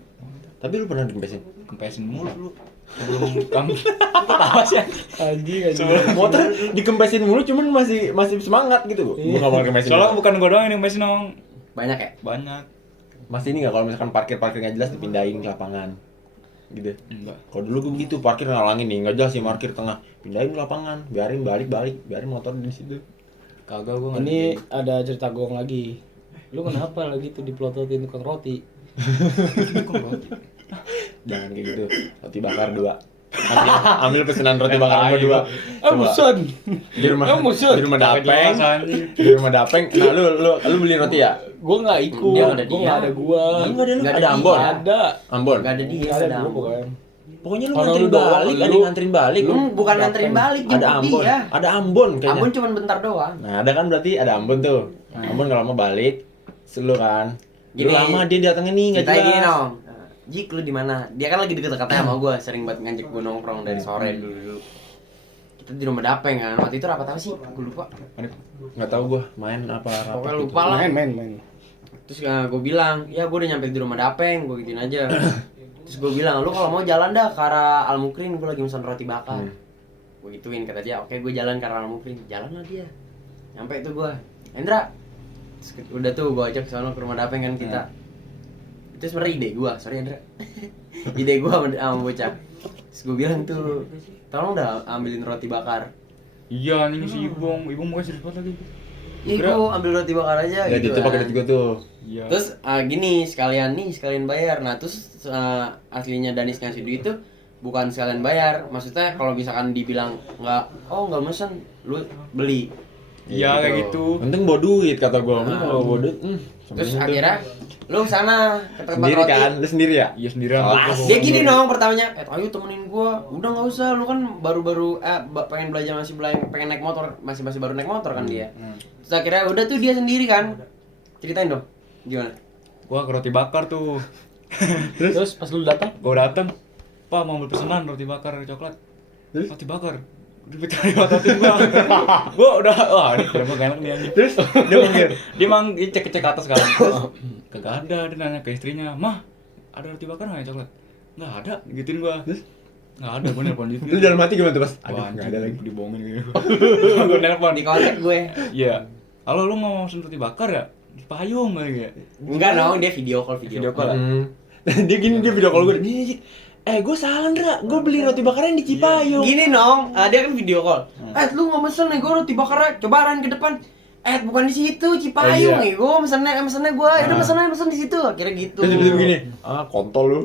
Tapi lu pernah dikempesin? Kempesin mulu dulu. Sebelum kamu ketawa sih. Anjing. Motor dikempesin mulu cuman masih semangat gitu. Gua enggak mau dikempesin. Soalnya bukan gue doang yang kempesin dong. Banyak ya? Banyak. Masih ini enggak kalau misalkan parkir nggak jelas dipindahin ke lapangan. Gitu. Enggak. Kalau dulu gue begitu parkir ngalangin nih, nggak jelas sih parkir tengah, pindahin ke lapangan, biarin balik, biarin motor di situ. Kagak gue Ini ada cerita gong lagi. Lu kenapa lagi tuh dipelototin tukang roti? Jangan kayak gitu. Roti bakar 2. Ambil pesanan roti bakar gua 2. Muson. Di rumah Muson. di rumah Dapeng. Di rumah Dapeng. Nah, lu beli roti ya? Gua nggak ikut. Dia nggak ada Gua dia. nggak ada gua. Enggak ada lu. Nggak Ada ada Ambon. dia. Ada. Ambon. Gak ada dia, Nggak ada ada gua Ambon. bukan. Pokoknya lu Kalau nganterin lu doang, balik, ada lu- yang nganterin balik. Lu bukan nganterin balik, Ada jemput Ambon. dia. Ada Ambon kayaknya. Ambon cuma bentar doang. Nah, ada kan berarti ada Ambon tuh. Ambon kalau mau balik, selu kan. Dulu Gini, lama dia datangnya nih enggak Ceritanya gini jelas. dong. Jik lu di mana? Dia kan lagi deket-deketnya sama gua, sering banget ngajak gua nongkrong dari sore dulu. Kita di rumah Dapeng kan. Waktu itu rapat apa sih? Gua lupa. Enggak tahu gua main apa rapat Pokoknya gitu. lupa lah. Main. Terus gua bilang, ya gua udah nyampe di rumah Dapeng, gua gituin aja. Terus gua bilang, lu kalau mau jalan dah ke arah Al Mukrin, gua lagi pesan roti bakar. Gua gituin, kata dia, oke gua jalan ke arah Al Mukrin. Jalan lah dia. Nyampe tuh gua, Hendra. Udah tuh gua ajak sono ke rumah Dapeng kan kita. Itu sebenarnya ide gua, sorry Hendra. Ide gua sama bocah. Terus gua bilang tuh, tolong dah ambilin roti bakar. Iya anjing si Ibong mau serius banget lagi. Iya, gua ambil roti bakar aja Ya gitu. itu pakai duit gua tuh. Iya. Terus gini, sekalian bayar. Nah, terus aslinya Danis ngasih duit tuh bukan sekalian bayar. Maksudnya kalau misalkan dibilang nggak mesen, lu beli. Iya kayak gitu. Penting bawa duit kata gua. Kalau bawa duit, Terus akhirnya lu sana ke tempat sendiri roti. kan, lu sendiri ya? Iya sendirian. Dia gini dong pertamanya, ayo temenin gua. Udah nggak usah, lu kan baru-baru pengen belajar pengen naik motor, masih baru naik motor kan dia. Terus akhirnya udah tuh dia sendiri kan. Ceritain dong, gimana? Gua ke roti bakar tuh. Terus pas lu datang, Gua dateng, Pak mau ambil pesanan roti bakar coklat. Roti bakar. Udah dicari ototin gua udah, wah ini kira gua gak enak nih anjing. Terus dia cek ke atas kan. Terus kagak ada, dia nanya ke istrinya, "Mah, ada roti bakar enggak ya coklat?" "Enggak ada," gituin gua. Terus enggak ada, gua nelpon dia. Lu dalam hati gimana tuh pas? Wah, Aduh, enggak ada lagi. dibohongin gitu. Gua nelpon. Di kontak gue. Iya. "Halo, lu mau pesen roti bakar ya?" "Di Payung," kali ya. Enggak dong, dia video call. Video call. Dia gini, dia video call gua. Nih, gue salah Ndra, gue beli roti bakarnya di Cipayung. Gini dong, dia kan video call. Lu nggak mesen nih, gue roti bakar cobaran ke depan. Bukan di situ, Cipayung nih. Gue mesennya gue, udah mesen di situ. Akhirnya gitu. Terus tiba-tiba gini, kontol lu.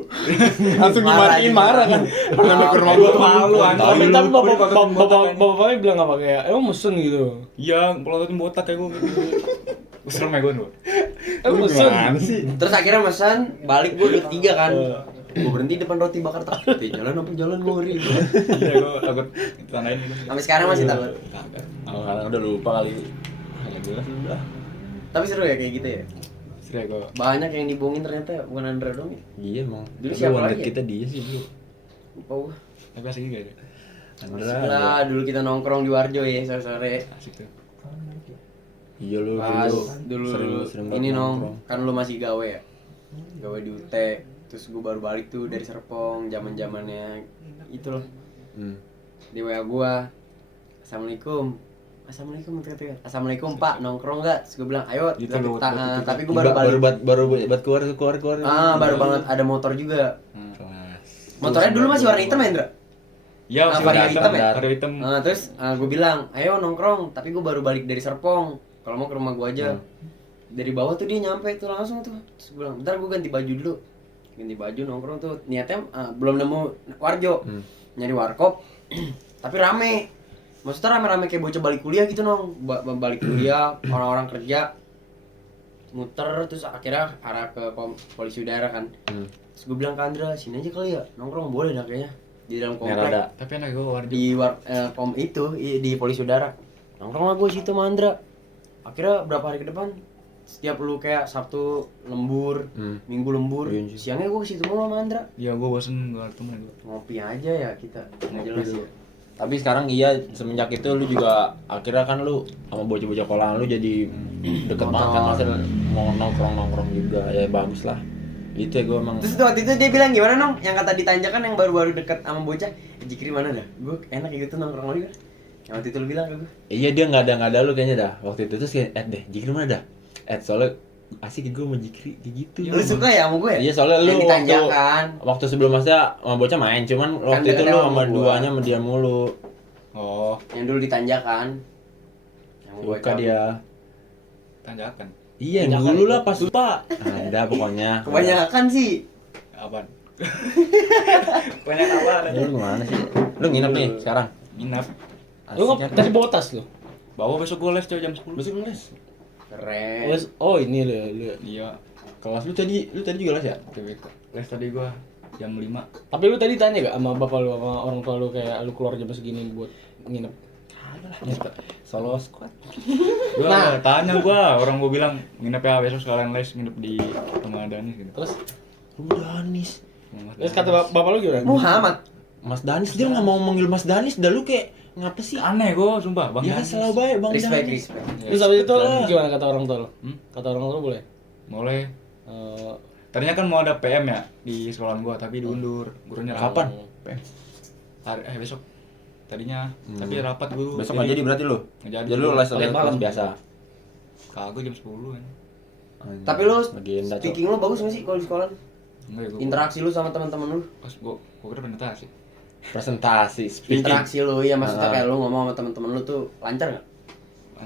Langsung dimatiin marah kan. Pernah ke rumah gua Malu, tapi anjing. bapaknya bilang apa kayak, emang mesen gitu. Iya, pelototin botak kayak gua gitu. Serem ya gua tuh. Emang mesen. sih? Terus akhirnya mesen, balik gue bertiga kan. Gue berhenti depan roti bakar takut. Jalan gue ngeri. Iya, gua takut tandain gitu. Sampai sekarang masih takut. Kagak. Kadang udah lupa kali. Nggak jelas udah. Tapi seru ya kayak gitu ya. Serius gua. Banyak yang dibohongin ternyata bukan Andra dong ya. Iya emang. Dulu Tapi siapa wanted lagi ya? kita dia sih dulu. Lupa gue. Tapi asik juga ya. Andra. Lah, dulu kita nongkrong di Warjo ya sore-sore. Asik tuh. Iya lu Pas dulu. dulu Sering ini banget nong, nongkrong. kan lu masih gawe ya. Gawe di UT. Terus gue baru balik tuh dari Serpong, zaman-zamannya itu loh. Di WA gua. Assalamualaikum. Assalamualaikum Pak, nongkrong enggak? Terus gue bilang, "Ayo." Gitu, Tapi gue baru balik. baru keluar. Baru banget ada motor juga. Kelas. Motornya dulu masih warna hitam ya, Indra? Iya, masih vario warna hitam ya? Vario hitam. Terus gue bilang, "Ayo nongkrong." Tapi gue baru balik dari Serpong. Kalau mau ke rumah gue aja. Dari bawah tuh dia nyampe tuh langsung tuh. Terus gue bilang, "Bentar gue ganti baju dulu." Ganti baju nongkrong tuh. Niatnya belum nemu Warjo. Nyari warkop. Tapi rame. Maksudnya rame-rame kayak bocah balik kuliah gitu nong. Balik kuliah, orang-orang kerja. Muter terus akhirnya arah ke polisi udara kan. Terus gue bilang ke Andra, "Sini aja kali ya, nongkrong boleh dah kayaknya." Di dalam komplek. Tapi enak gua Warjo. Di di polisi udara. Nongkrong lah gue situ sama Andra. Akhirnya berapa hari ke depan setiap lu kayak Sabtu lembur, Minggu lembur, siangnya gue ke situ mulu sama Andra. Iya, gua bosen gua temen gua. Ngopi aja ya kita. Nggak jelas ya. Tapi sekarang iya semenjak itu lu juga akhirnya kan lu sama bocah-bocah kolaan lu jadi deket banget kan hasil mau nongkrong juga ya bagus lah. Itu ya gue emang. Terus waktu itu dia bilang gimana nong? Yang kata ditanjakan yang baru-baru deket sama bocah, Jikri mana dah? Gue enak kayak gitu nongkrong lagi kan? Yang waktu itu lu bilang ke gue. Iya dia nggak ada lu kayaknya dah waktu itu terus kayak deh Jikri mana dah? Soalnya asik gue sama Jikri kayak gitu. Lu suka ya sama gue? Iya soalnya lu yang ditanjakan. waktu sebelum masa sama bocah main cuman waktu itu deketnya lu sama sama gua. duanya sama dia mulu. Oh, Yang dulu ditanjakan. Yang gue Suka dia. tanjakan. Iya yang dulu lah pas lupa. Ada pokoknya. Kebanyakan sih. Apaan? Banyak apaan? Lu gimana sih? Lu nginep nih sekarang? Nginap. Lu nggak tadi bawa tas lu? Bawa besok gua les coy jam 10. Besok lu les. Keren. Oh ini lu. Iya. Kelas lu tadi juga les ya? Les tadi gua jam 5. Tapi lu tadi tanya gak sama bapak lu, sama orang tua lu kayak lu keluar jam segini buat nginep? Solo squad. Gua tanya orang gua bilang nginep ya besok sekalian les nginep di rumah Danis gitu. Terus Danis. terus kata bapak lu gimana? Muhammad. Mas Danis dia nggak mau manggil Mas Danis, dah lu kayak ngapa sih? Aneh gua sumpah, Bang Ya kan Danis. selalu baik Bang Respect. Danis. Terus habis itu gimana kata orang tua lu? Kata orang tua lu boleh? Mulai tadinya kan mau ada PM ya di sekolahan gua tapi diundur. Gurunya Kapan? besok. tadinya, tapi rapat guru. Besok nggak jadi berarti lu? Nggak jadi. Jadi lu les malam. biasa. Kagak jam 10 kan. Tapi lu Legenda, Cok. speaking lu bagus nggak sih kalau di sekolah? Enggak ya gua. Interaksi lu sama teman-teman lu? Pas gua kira presentasi. Presentasi, speaking. Interaksi lu ya maksudnya Ah. kayak lu ngomong sama teman-teman lu tuh lancar nggak?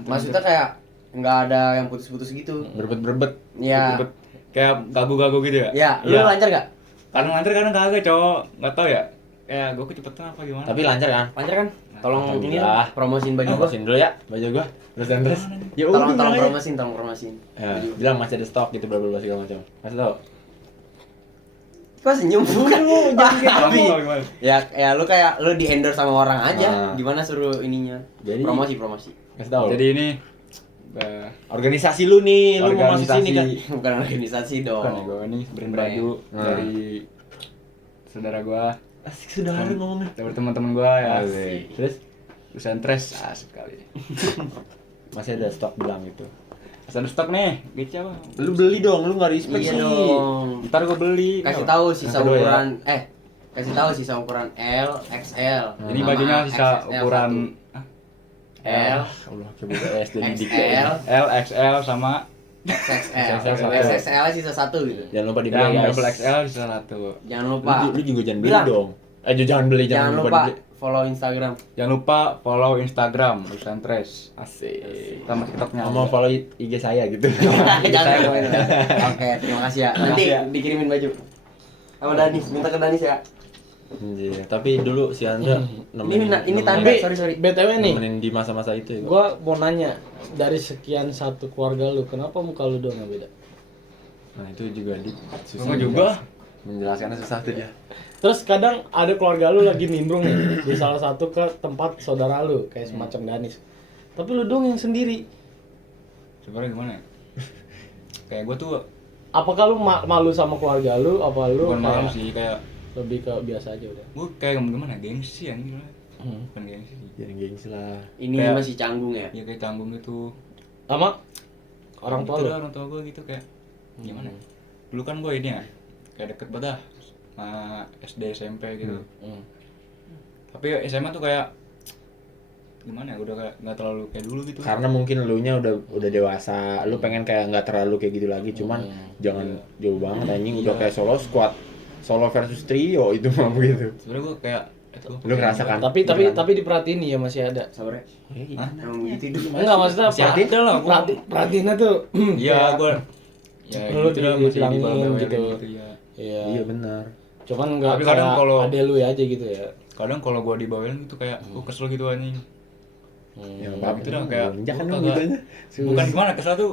Maksudnya kayak nggak ada yang putus-putus gitu. Berbet-berbet. Iya. Kayak gagu-gagu gitu ya? Ya, lu Iya. lancar nggak? Kadang lancar kadang kagak, cowok. Enggak tahu ya. Kayak gua kecepetan apa gimana. Tapi lancar kan? Lancar kan? Tolong ini Alhamdulillah. promosiin baju gua. Promosiin dulu ya baju gua. Terus. Ya Tolong udah. promosiin. Ya, bilang masih ada stok gitu bla bla bla segala macam. Kasih tau. Kok senyum bukan lu jangan kayak Kamu gitu. gimana? Ya lu kayak lu di endorse sama orang aja. Ah. Gimana suruh ininya? Jadi- Promosi. Kasih tau. Jadi ini organisasi lu nih, lu mau masuk sini kan? Bukan organisasi dong. bukan ya gua ini brand Brand. baju Nah. dari saudara gua. Asik sudah hari ngomongnya. Dari teman-teman gua ya. Asik. Terus Lusantres asik kali. masih ada stok bilang gitu. Asal ada stok nih, gitu apa? Lu beli dong, lu nggak respect Iya sih. dong. Ntar gua beli. Kasih tahu sisa Yang kedua ya. ukuran kasih tahu sisa ukuran L, XL. Ini sama bajunya sisa XXL ukuran L, Allah, coba SD didik. XL, L, XL sama XXL. XXL satu. XXL sisa satu gitu. Jangan lupa dibeli yang guys. double XL sisa satu. Jangan lupa. Lu juga jangan beli Bilang. dong. Jangan beli, Jangan lupa dibeli. follow Instagram. Jangan lupa follow Instagram Lusantres. Asik. Sama TikToknya. Mau follow IG saya gitu. Jangan lupa. Oke, terima kasih ya. Nanti Makasih ya. dikirimin baju. Sama Danis, minta ke Danis ya. Iya, tapi dulu si Andra Ini tanda, sorry. BTW nih, nemenin di masa-masa itu ya. gua mau nanya, dari sekian satu keluarga lu, kenapa muka lu doang yang beda? Nah, itu juga Gua juga. menjelaskannya susah tuh dia. Terus kadang ada keluarga lu lagi nimbrung nih di salah satu ke tempat saudara lu, kayak semacam Danis. Tapi lu doang yang sendiri. Sebenarnya gimana ya? Kayak gua tuh Apakah lu malu sama keluarga lu? Apa lu bukan malu kayak sih, kayak lebih ke biasa aja udah? gua kayak gimana gengsi ya gimana? Hmm. Bukan gengsi sih. Jangan gengsi lah. Ini Kayak- masih canggung ya. Ya kayak tanggung gitu. Sama orang tua Gitu lu? dah, orang tua gua gitu kayak gimana ya? Dulu kan gua ini ya kayak deket banget dah sama SD SMP gitu. Hmm. Tapi SMA tuh kayak gimana ya, udah kayak nggak terlalu kayak dulu gitu. Karena mungkin elunya udah dewasa, lu pengen kayak nggak terlalu kayak gitu lagi, cuman jangan jauh banget anjing udah kayak solo squad, solo versus trio itu mah begitu. Sebenarnya gua kayak Lu ngerasa kan? Tapi diperhatiin nih ya masih ada. Sabar ya. Hah? Emang begitu hidup. Enggak maksudnya Masih ada lah, gua. perhatiinnya tuh. Iya, gua ya Lu gitu dah masih dibilangin dibawel-bawelin gitu. gitu ya. Iya. Iya benar. Cuman enggak Tapi kadang kayak kalau- ade lu ya aja gitu ya. Kadang kalau gua dibawelin gitu kayak gua kesel gitu anjing. Ya Gitu apa dah kayak jangan gua dong kagak- gitu aja. Bukan gimana kesel tuh.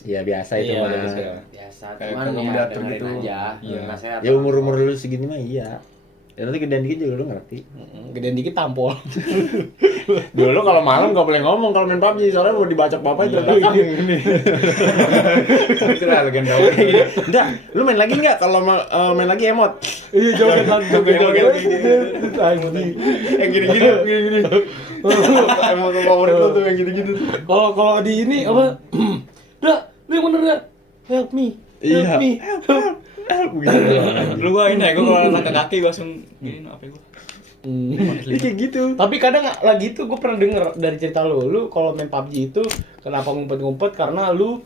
Ya biasa itu Iya, mah. biasa. Biasa, Kayak cuman kalau ya mendadak dengerin gitu. aja. Iya. Nasehat. Ya umur lu segini mah iya. Ya nanti gedean dikit juga lu ngerti. Gedean dikit tampol. Dulu kalau malam gak boleh ngomong kalau main PUBG soalnya mau dibacok bapak itu belakang ini. Itu lah legenda. Enggak, lu main lagi enggak kalau main lagi emot? Iya, joget lagi. Yang gini-gini, gini-gini. Emot favorit lu tuh yang gitu-gitu. Kalau di ini apa? Dah, lu yang bener dah. Help me. Iya. Help me. Lu gua ini ya, gua kalau langkah kaki gua langsung gini apa gua. Ini kayak gitu. Tapi kadang lagi itu gue pernah denger dari cerita lu kalau main PUBG itu kenapa ngumpet-ngumpet karena lu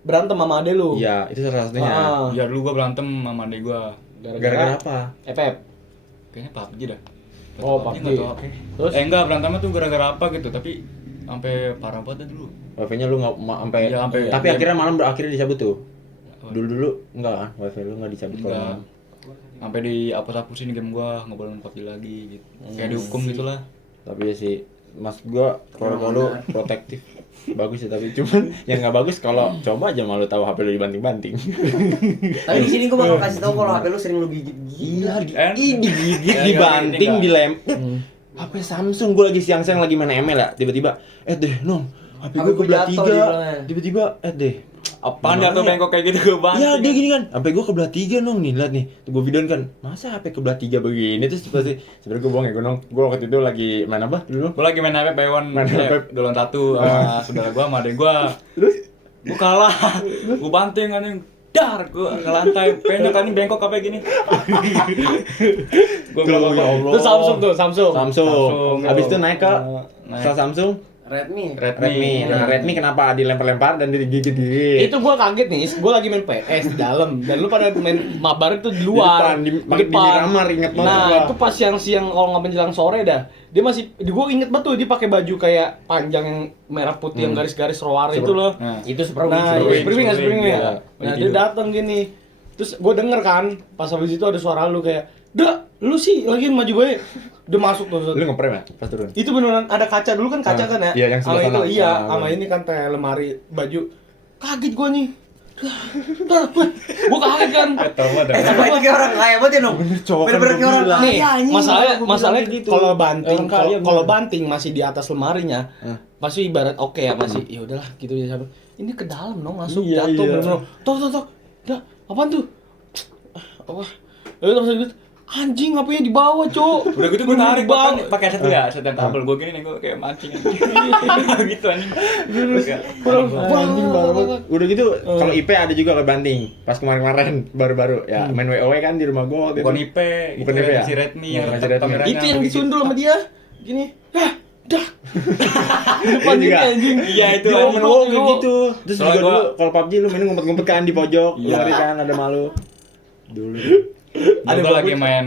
berantem sama ade lu. Iya, itu salah satunya. Ah, Ya dulu gua berantem sama adek gua. Gara-gara apa? FF. Kayaknya PUBG dah. Oh, nggak PUBG. tahu apa. Terus? Enggak, berantemnya tuh gara-gara apa gitu, tapi sampai parah banget dah dulu. Wifi-nya lu enggak sampai Iya, sampai- tapi iya. akhirnya malam akhirnya dicabut tuh. Apa? Dulu enggak kan, wifi lu enggak dicabut kalau Enggak. malam. Sampai dihapus-hapusin game gua, nggak boleh main PUBG lagi gitu. Kayak dihukum gitulah. Tapi ya sih, mas gua keluarga lu protektif. Bagus sih tapi cuman yang nggak bagus kalau coba aja malu tahu HP lu dibanting-banting. Tapi di sini gua bakal kasih tahu kalau HP lu sering lu gigit. Gila, Kan? digigit, Ya, dibanting, nggak. dilem. HP Samsung gua lagi siang-siang lagi main ML ya, tiba-tiba deh, Nong, HP gua HP gua kebelah jatuh, 3. dia bilangnya. Tiba-tiba deh. Apaan Gimana jatuh ya? bengkok kayak gitu gua banting. Ya dia gini kan, sampai gua kebelah 3 Nong nih, lihat nih. Tuh gua videoin kan. Masa HP kebelah 3 begini terus pasti sebenarnya gua bohong ya, gua waktu itu lagi main apa dulu? Gua lagi main HP P1, Main HP. Dolon 1 sama saudara gua sama adek gua. Terus Gua kalah. Gua banting anjing. dar gua ke lantai penyok kan bengkok apa gini. Gua Tuh, ya Allah. Itu Samsung. Habis itu naik ke Naik. sel Samsung. Redmi. Redmi. Nah. Redmi kenapa dilempar-lempar dan digigit-gigit? Itu gua kaget nih, gua lagi main PS di dalam dan lu pada main mabar itu di luar. Di Miramar, inget banget Nah, gua. itu pas siang-siang kalau nggak menjelang sore dah. Dia masih gua inget banget tuh dia pakai baju kayak panjang yang merah putih yang garis-garis roar itu loh. Nah, Itu Super Nah, Superwing, spring ya. iya. Nah, Gitu. dia datang gini. Terus gue denger kan, pas habis itu ada suara lu kayak, "Dah, lu sih lagi maju gue." Udah masuk tuh. Lu ngeprem ya pas turun? Itu beneran ada kaca dulu kan kaca Ah, kan ya? iya, yang sama sebelah itu sana. iya, Ah, sama bener. ini kan kayak lemari baju. Kaget gua nih. Gua kaget kan. tahu ada. Sumpah itu kayak orang kaya banget ya Nong. Cowok kan Bener-bener kayak orang gila. kaya Nih, anjing. masalahnya gitu. kalau banting Orang kaya kalau bener. banting masih di atas lemarinya. Masih ibarat oke ya masih. Ya udahlah gitu ya sampai. Ini ke dalam dong masuk Iya, jatuh iya. bener-bener. Tok. Dah, apaan tuh? Apa? Terus anjing ngapain di bawah, Cok? Udah gitu gue narik bang. pakai set ya, set yang kabel gue gini nih gue kayak mancing gitu anjing. Anjing banget. Udah gitu kalau IP ada juga ke banting. Pas kemarin-kemarin baru-baru ya main WoW kan di rumah gua waktu Bukan itu. IP, Bukan IP ya? si Redmi yang Bukan si retak Redmi. kameranya. Itu yang disundul sama dia. Gini. Dah. Depan Iya ini juga. anjing. Iya itu Dia anjing. main WoW kayak gitu. Terus Soalnya juga gua- dulu kalau PUBG lu main ngumpet-ngumpet kan di pojok, Iya. lari kan ada malu. Dulu. Ada gue lagi bagus. main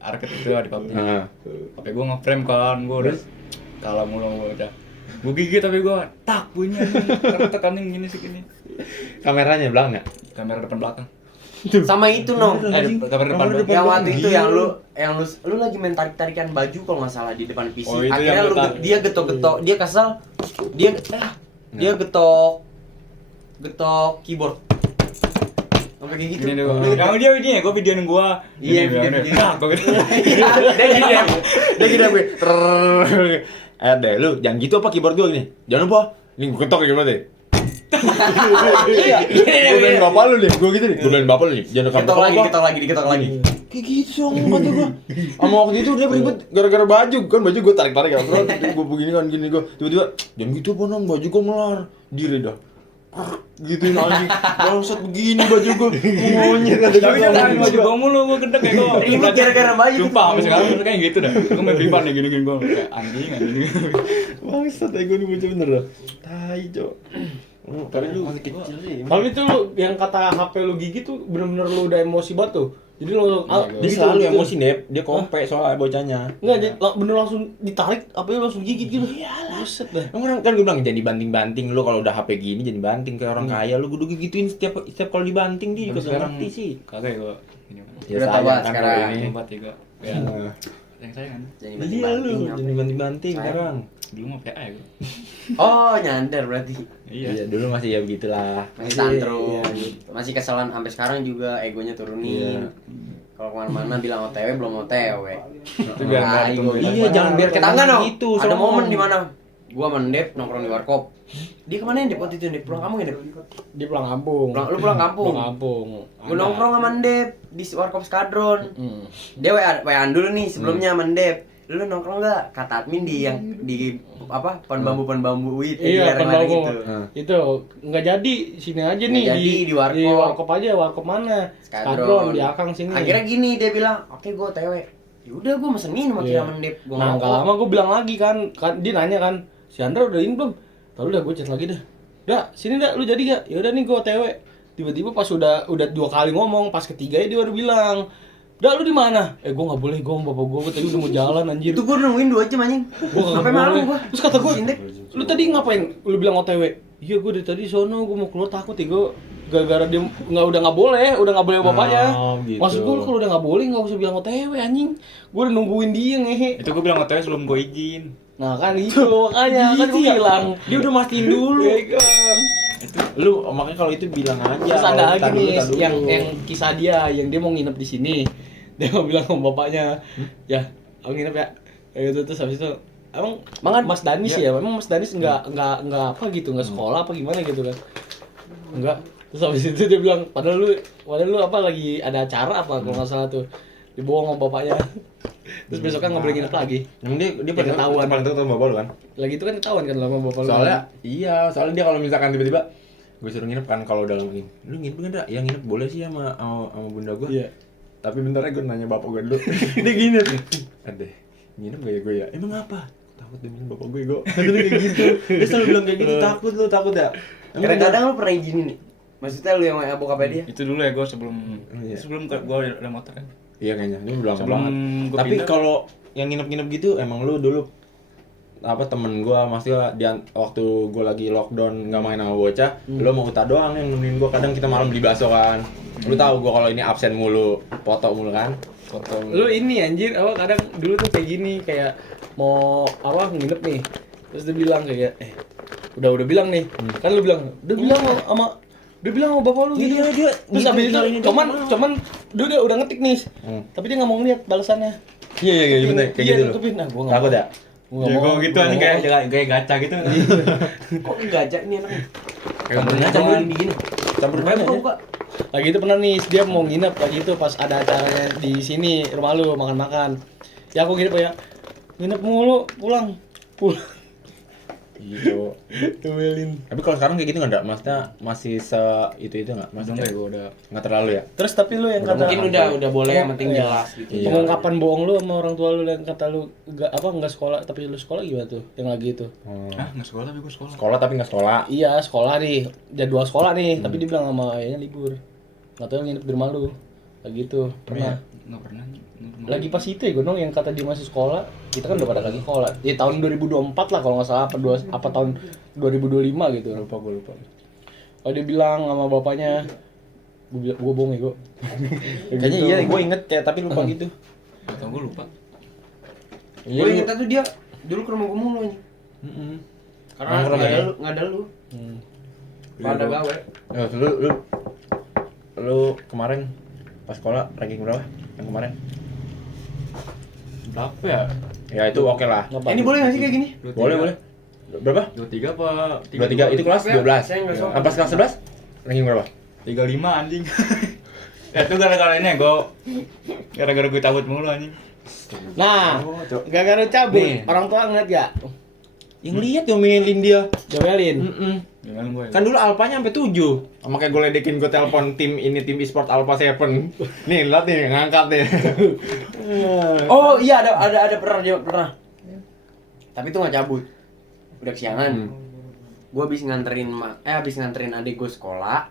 arcade itu di PUBG. Heeh. Tapi gue nge-frame kan, gue udah kalah mulu gue udah. Gue gigit tapi gue tak bunyi anjing. Keretek anjing gini sih gini. Kameranya belakang ya? Kamera depan belakang. Sama itu Nong. Kamera depan belakang. Yang waktu itu yang lu lagi main tarik-tarikan baju kalau nggak salah di depan PC. Oh, itu Akhirnya yang lu tarik. dia getok-getok, dia kesel. Dia getok keyboard. Sampai kayak gitu. Gini deh gue. Yang dia ini ya, gue videoin gue. Iya, video. Nah, gue gitu. Dia gini ya. Dia gini gue. Deh lu jangan gitu apa keyboard gua gini. Jangan apa? Ini gua ketok ya gimana deh. Iya. Gua bilang bapak lu nih, gua gitu nih. Gua bilang bapak lu nih, jangan Ketok lagi, ketok lagi. Kayak gitu dong kata gua. Sama waktu itu dia ribet gara-gara baju. Kan baju gua tarik-tarik ya. Terus gua begini kan gini gua. Tiba-tiba jangan gitu apa nong baju gua melar. Diri dah. Gituin anjing. Bangsat begini baju gua. Monyet kata gua. Tapi dia main baju gue mulu, gue gedek ya gue. Ribut gara-gara baju. Sumpah, sampai sekarang tuh kayak gitu dah. Gue main FIFA nih gini-gini gue kayak anjing. Bangsat gua nih bocah bener dah. Tai, Cok. Tapi lu masih kecil sih. Tapi itu lu yang kata HP lu gigit tuh bener-bener lu udah emosi banget tuh. Jadi lu Dia selalu emosi, Dep. Dia kompe soal bocahnya. Enggak, bener langsung ditarik, apa lu langsung gigit gitu. Buset dah. Orang kan gue bilang jadi banting-banting lu kalau udah HP gini jadi banting kayak orang kaya lu kudu gituin setiap kalau dibanting dia juga Sekarang ngerti sih. kagak ya gue. Ya Udah tahu sayang kan sekarang. kalau ini. Tempat juga. Ya. Yang saya kan. Jadi Iya lu banting-banting, jadi banting-banting Sayang. sekarang. Dulu mah PA ya gue. Oh, nyandar berarti. Iya. Dulu masih ya begitulah. Masih tantrum. Masih kesalan sampai sekarang juga egonya turunin. Kalau kemana-mana bilang OTW belum OTW. Itu biar nggak Aing. ditungguin. Iya, jangan biar Kita nggak dong. gitu, Ada sombong. momen di mana gua mendep nongkrong di warkop. Dia kemana ya Dep waktu itu Dep? Pulang kampung ya Dep? Dia pulang kampung. Lu pulang kampung. Pulang kampung. Gua nongkrong sama Dep di warkop Skadron. Hmm. Dia WA dulu nih sebelumnya sama Dep. Lu nongkrong nggak? Kata admin di yang di apa? Pohon bambu itu Iya, lereng-lereng pendamping. gitu. Itu nggak jadi sini aja nih Nggak jadi, di warkop. Di warkop aja, warkop mana? Skadron di Akang sini. Akhirnya gini dia bilang, "Oke, gua OTW." Yaudah gua mesenin sama Iya. kira mendep. Gua Nah, ngerokok. nggak lama gue bilang lagi kan dia nanya kan, si Andra udah ini belum? Tahu udah gue chat lagi dah. Dah, sini dah, lu jadi gak? Ya udah nih gue OTW. Tiba-tiba pas udah 2 kali ngomong, pas ketiganya dia baru bilang, "Dah, lu di mana?" Gue nggak boleh, gue sama bapak gue tadi udah mau jalan anjir. Itu gua nungguin 2 jam anjing. Gua nggak Sampai malam boleh. gua. Terus kata gue, Sintek. "Lu tadi ngapain?" Lu bilang OTW. "Iya, gue dari tadi sono, gue mau keluar takut ya gue." Gara-gara dia udah nggak boleh bapaknya. Oh, gitu. Maksud gue kalau udah nggak boleh nggak usah bilang OTW anjing. Gue udah nungguin dia ngehe. Itu gue bilang OTW sebelum gue izin. Nah kan itu makanya kan gue bilang Dia udah mastiin dulu. pegang. Lu makanya kalau itu bilang aja. Terus ada kalau lagi tar dulu, nih tar dulu. yang kisah dia mau nginep di sini. Dia mau bilang sama bapaknya, "Ya, aku nginep ya." Kayak gitu terus habis itu emang Mas Danis ya, memang Mas Danis nggak apa gitu, nggak sekolah apa gimana gitu kan. Enggak. Terus habis itu dia bilang, padahal lu apa lagi ada acara apa kalau nggak salah tuh. Dibohong sama bapaknya. Terus besoknya nggak boleh nginep lagi. Emang dia Ya, paling ketahuan. paling tahu sama bapak lu kan? Lagi itu kan ketahuan kan sama bapak lu. Soalnya dia kalau misalkan tiba-tiba gue suruh nginep kan kalau dalam ini. Lu nginep enggak? Ya nginep boleh sih sama bunda gue. Iya. Tapi bentar gue nanya bapak gue dulu. Dia gini. Adeh, nginep gak ya gue ya? Emang apa? Takut demin bapak gue. Kadang kayak gitu. Dia selalu bilang kayak gitu, takut ya. Kadang-kadang lu pernah izinin nih. Maksudnya lu yang WA bokapnya dia? Itu dulu ya gue sebelum Iya. gue ada motor kan. Iya kayaknya, ini udah lama Sebelum banget. gua Tapi pindah. kalau yang nginep-nginep gitu emang lu dulu apa temen gua maksudnya waktu gua lagi lockdown nggak main sama bocah, lu mau Uta doang yang nemenin gua. Kadang kita malam beli bakso kan. Lu tahu gua kalau ini absen mulu, foto mulu kan. Foto. Lu ini anjir, kadang dulu tuh kayak gini, kayak mau nginep nih. Terus dia bilang kayak udah bilang nih. Kan lu bilang, udah bilang sama bapak lu gitu. Iya, dia Terus gitu, abis itu ini cuman dia udah ngetik nih. Tapi dia enggak mau ngeliat balasannya. Iya bener kayak gitu. Tutupin. Nah, gua Takut ya? Gua Ya nggak gue mau. gitu Gua anjing nggak mau. kayak gacha gitu. Kok gajak nih anaknya? Campurin aja Campurin begini. Campurin aja. Buka. Lagi itu pernah nih, dia mau nginep lagi itu pas ada acaranya di sini rumah lu makan-makan. Ya aku nginep ya. Nginep mulu, pulang. Gitu. Tumelin. Tapi kalau sekarang kayak gitu enggak ada? Maksudnya masih itu enggak? Udah Maksudnya enggak gue udah enggak terlalu ya? Terus tapi lu yang kata Mungkin udah boleh yang penting Iya. jelas gitu. Iya. Pengungkapan bohong lu sama orang tua lu yang kata lu enggak sekolah tapi lu sekolah gimana tuh? Yang lagi itu. nggak sekolah tapi gue sekolah. Sekolah tapi enggak sekolah. Iya, sekolah nih. Jadwal sekolah nih, tapi dia bilang sama ayahnya libur. Enggak tahu nginep di rumah lu. Lagi itu. Pernah. Nggak pernah. Lagi pas itu ya Gonong yang kata dia masih sekolah. Kita kan udah pada lagi sekolah. Ya tahun 2024 lah kalau nggak salah apa tahun 2025 gitu. Lupa. Oh dia bilang sama bapaknya, gue bohong ya gue. Kayaknya iya, gue inget kayak tapi lupa gitu. Atau gue lupa. Gue inget tuh dia dulu ke rumah gue mulu anjing. Karena Nongkrong ya? nggak ada lu. Hmm. Pada gawe. Ya, lu kemarin pas sekolah ranking berapa? Yang kemarin? Berapa ya? Ya itu oke lah. Ini boleh nggak sih kayak gini? Boleh. Berapa? 23 apa? 23 itu kelas 12. Saya nggak sopan. Pas kelas 11? Ranking berapa? 35 anjing. Ya itu gara-gara ini gara-gara gue cabut mulu anjing. Nah, gara-gara cabut, Nih. orang tua ngeliat gak? Yang lihat diomelin dia. Jomelin. Gimana gue? Kan dulu Alpanya sampai 7. Makanya gue ledekin, gue telepon tim e-sport Alpha 7. Nih, lihat nih, ngangkat nih. Oh iya ada pernah. Tapi itu nggak cabut. Udah kesiangan. Gue habis nganterin adik gue sekolah.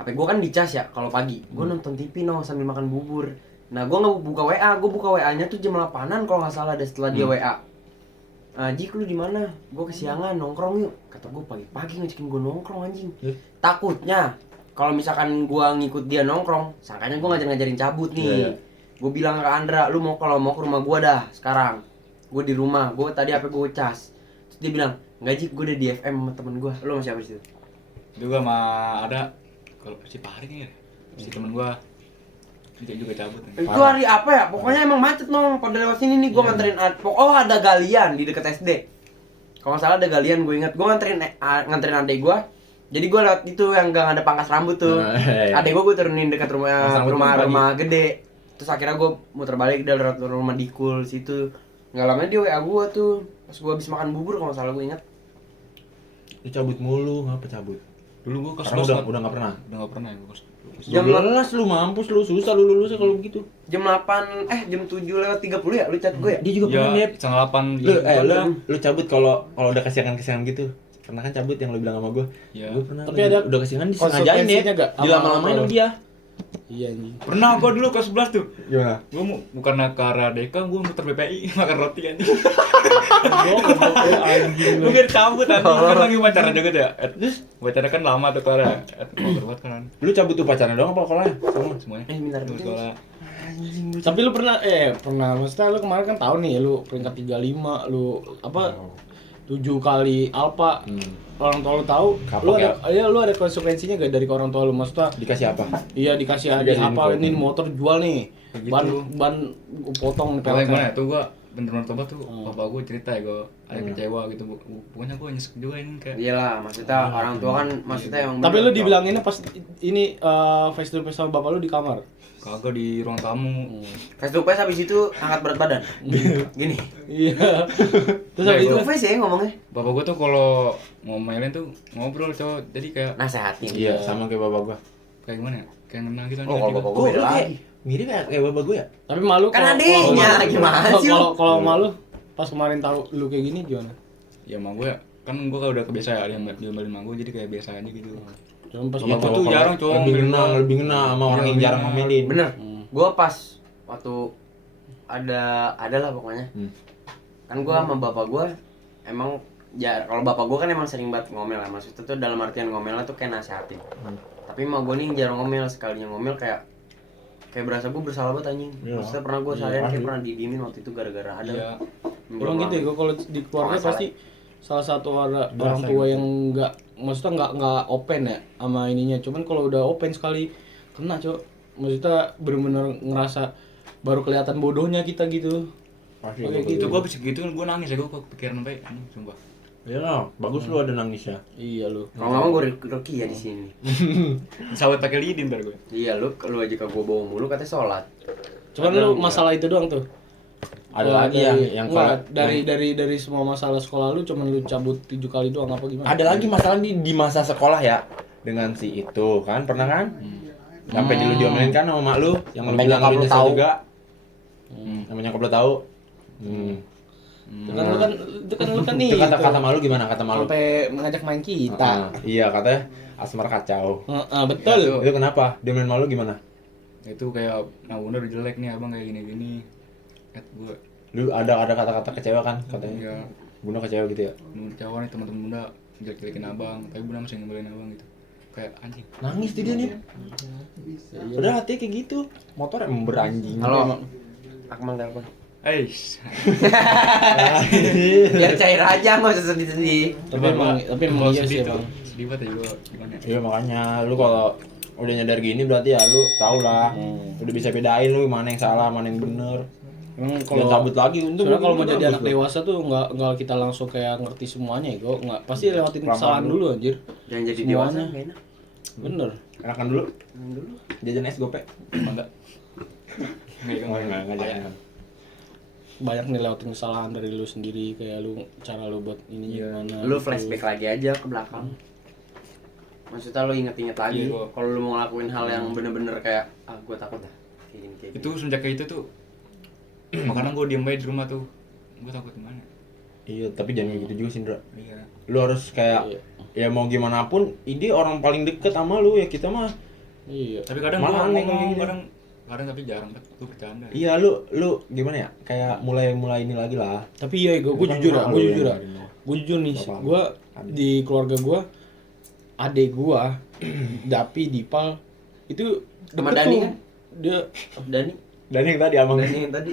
HP gue kan dicas ya kalau pagi. Gue nonton TV sambil makan bubur. Nah gue nggak buka WA. Gue buka WA-nya tuh jam 8-an kalau nggak salah. Ada setelah dia WA. Jik lu di mana? Gue kesiangan nongkrong yuk. Kata gue pagi-pagi ngajakin gue nongkrong anjing. Takutnya kalau misalkan gue ngikut dia nongkrong, sangkanya gue ngajarin cabut nih. Iya. Gue bilang ke Andra, lu kalau mau ke rumah gue dah sekarang. Gue di rumah, gue tadi HP gue cas. Terus dia bilang, enggak Jik, gue udah di FM sama temen gue. Lu sama siapa sih? Itu gue sama ada kalau si Pari nih ya. Si temen gue. Dia juga cabut. Itu hari apa ya? Pokoknya emang macet pada lewat sini nih gue nganterin ada galian di deket SD. Kalau nggak salah ada galian, gue inget. Gue nganterin adek gue. Jadi gue lewat itu yang gang ada pangkas rambut tuh. Adek gue turunin dekat rumah gede. Terus akhirnya gue muter balik dari rumah Dikul situ. Nggak lama dia WA gue tuh. Pas gue habis makan bubur kalau nggak salah gue inget. Lu cabut mulu, ngapa cabut? Dulu gue kelas Sekarang udah nggak pernah. Udah nggak pernah ya gue. Jam 12 lu mampus lu, susah lu lulusnya kalau begitu. Jam 8 jam 7:30 ya lu chat gue ya? Dia juga pernah, Ya, Dep. setengah 8 Lu cabut kalau udah kesiangan gitu. Pernah kan cabut yang lu bilang sama gue? Iya. Gue pernah. Tapi ada udah kesiangan disengajain ya. konsekuensinya nggak? Dilama-lamain sama dia. Iya anjing. Pernah gue dulu kelas 11 tuh. Gimana? Gue bukan ke arah Deka, gue muter BPI makan roti anjing. Anjing. Gue biar cabut anjing, kan lagi pacaran juga tuh ya. Terus pacaran kan lama tuh Kara. Mau berbuat kan. Lu cabut tuh pacaran doang apa sekolahnya? Semua. Semuanya. Bentar Terus dulu. sekolah. Tapi lu pernah maksudnya lu kemarin kan tahu nih lu peringkat 35, lu apa 7 kali Alpha. Orang tua lu tahu, Kapok lu ada konsekuensinya gak dari orang tua lu? Maksudnya Dikasih apa? iya dikasih Dikasih apa info. ini motor jual nih. Kayak Ban gitu. ban gua potong nih Pokoknya peleknya. gimana ya, tuh gue bener-bener tobat tuh bapak gue cerita ya gue ada kecewa gitu, pokoknya gue nyesek juga ini kayak Iyalah, maksudnya orang tua kan maksudnya emang Tapi bener, lu Cok. dibilanginnya pas ini face to face sama bapak lu di kamar. kagak di ruang tamu. Face to face habis itu angkat berat badan. Gini. Iya. Terus Nah, habis Face itu to face ya ngomongnya. Bapak gue tuh kalau ngomelin tuh ngobrol cowok, jadi kayak Nasehatin. Iya, sama kayak bapak gua. kayak gimana ya, kayak ngena gitu. Oh, kalau juga. bapak gue beda lagi. Mirip kayak bapak gua ya? tapi malu Kan kalau- adiknya, kalau- gimana sih lu? Kalau malu pas kemarin tahu lu kayak gini gimana? Ya emang gue kan gue udah kebiasa ya diomelin sama gue, jadi kayak biasa aja gitu. Cuman pas Iya, bapak tuh lu- jarang cowok lebih ngomelin ngena, gua. lebih ngena sama orang Iya, yang lebih jarang ngena. ngomelin. Bener. Gua pas waktu ada lah pokoknya. Kan gua sama bapak gua emang ya kalau bapak gua kan emang sering banget ngomel lah. Maksudnya tuh dalam artian ngomelnya tuh kayak nasehatin. Tapi emak gua nih jarang ngomel, sekalinya ngomel kayak berasa gua bersalah banget anjing. Iya. Maksudnya pernah gua Iya, seharian kayak pasti. pernah didiemin waktu itu gara-gara ada. Iya. Emang gitu ya, gua kalau di keluarga Masalah. pasti salah satu orang Berasa tua gitu. yang maksudnya nggak open ya sama ininya. Cuman kalau udah open sekali kena, Cok. Maksudnya bener-bener ngerasa baru kelihatan bodohnya kita gitu. Pasti Oke, gitu. Itu gue abis gitu gue nangis ya, gue kepikiran sampai anjing sumpah. Iya lah, bagus lu ada nangisnya. Iya lu. Kalau nggak mau gua Rocky ya di sini. Sawat pakai lidi ntar gue. Iya lu aja ke gua bawa mulu katanya sholat. Cuman Ada lu yang- masalah itu doang tuh. Ada Oh, lagi yang enggak, kalau dari semua masalah sekolah lu cuman lu cabut 7 kali doang apa gimana? ada lagi masalah di masa sekolah ya dengan si itu kan pernah kan? Sampai dulu diomelin kan sama mak lu yang lu Sampai bilang nyokap lu lu nyesel tahu. juga. Namanya nyokap lu tahu. Itu kan lu kan Itu kata malu gimana kata malu? sampai mengajak main kita. Iya katanya Asmar kacau. Betul. Itu kenapa? Diomelin malu gimana? Itu kayak nah Bunda udah jelek nih abang kayak gini-gini. Gue Lu ada kata-kata kecewa kan katanya? ya Bunda kecewa gitu ya? menurut cowok nih teman-teman Bunda jelek-jelekin abang, tapi Bunda masih ngebelain abang gitu. Kayak anjing. Nangis dia nih. Udah hati kayak gitu. Motor emang beranjing. Halo. Akmal telepon. Biar cair aja nggak usah sedih-sedih. Tapi emang iya sih tuh emang. sedih banget ya gue gimana ya. Iya makanya lu kalau udah nyadar gini berarti ya lu tau lah. Udah bisa bedain lu mana yang salah, mana yang bener. Emang Kalau kalau cabut lagi untuk sebenarnya kalau mau jadi anak dewasa tuh nggak kita langsung kayak ngerti semuanya ya, kok nggak pasti lewatin Pelan-pelan kesalahan dulu. dulu anjir. Jangan jadi Semuanya. dewasa nggak enak. Bener. enakan dulu. Jajan es gope. Enggak. Enggak jangan. Banyak nih lewatin kesalahan dari lu sendiri, kayak lu cara lu buat ini gimana. Lu gitu. flashback lagi aja ke belakang. Maksudnya lu inget-inget lagi Iya, kok. kalau lu mau ngelakuin hal yang bener-bener kayak gue takut dah kayak gini kayak Itu semenjak kayak itu tuh makanya gue diem aja di rumah tuh. Gue takut gimana. Iya, tapi jangan gitu juga Sindra. Iya. Lu harus kayak ya mau gimana pun, ini orang paling deket sama lu ya kita mah. Iya. Tapi kadang Mana gue aneh kayak ngomong, gini. kadang tapi jarang kan gue bercanda. Iya, lu gimana ya? Kayak mulai ini lagi lah. Tapi iya gue Bukan jujur ya, malu gue yang jujur ya. ngajarin lu. Gue jujur nih, Bapak lu. gue di keluarga gue adek gue Dapi Dipal itu Sama deket Dani tuh. kan? Dia Dani Dan yang tadi abang Dani yang tadi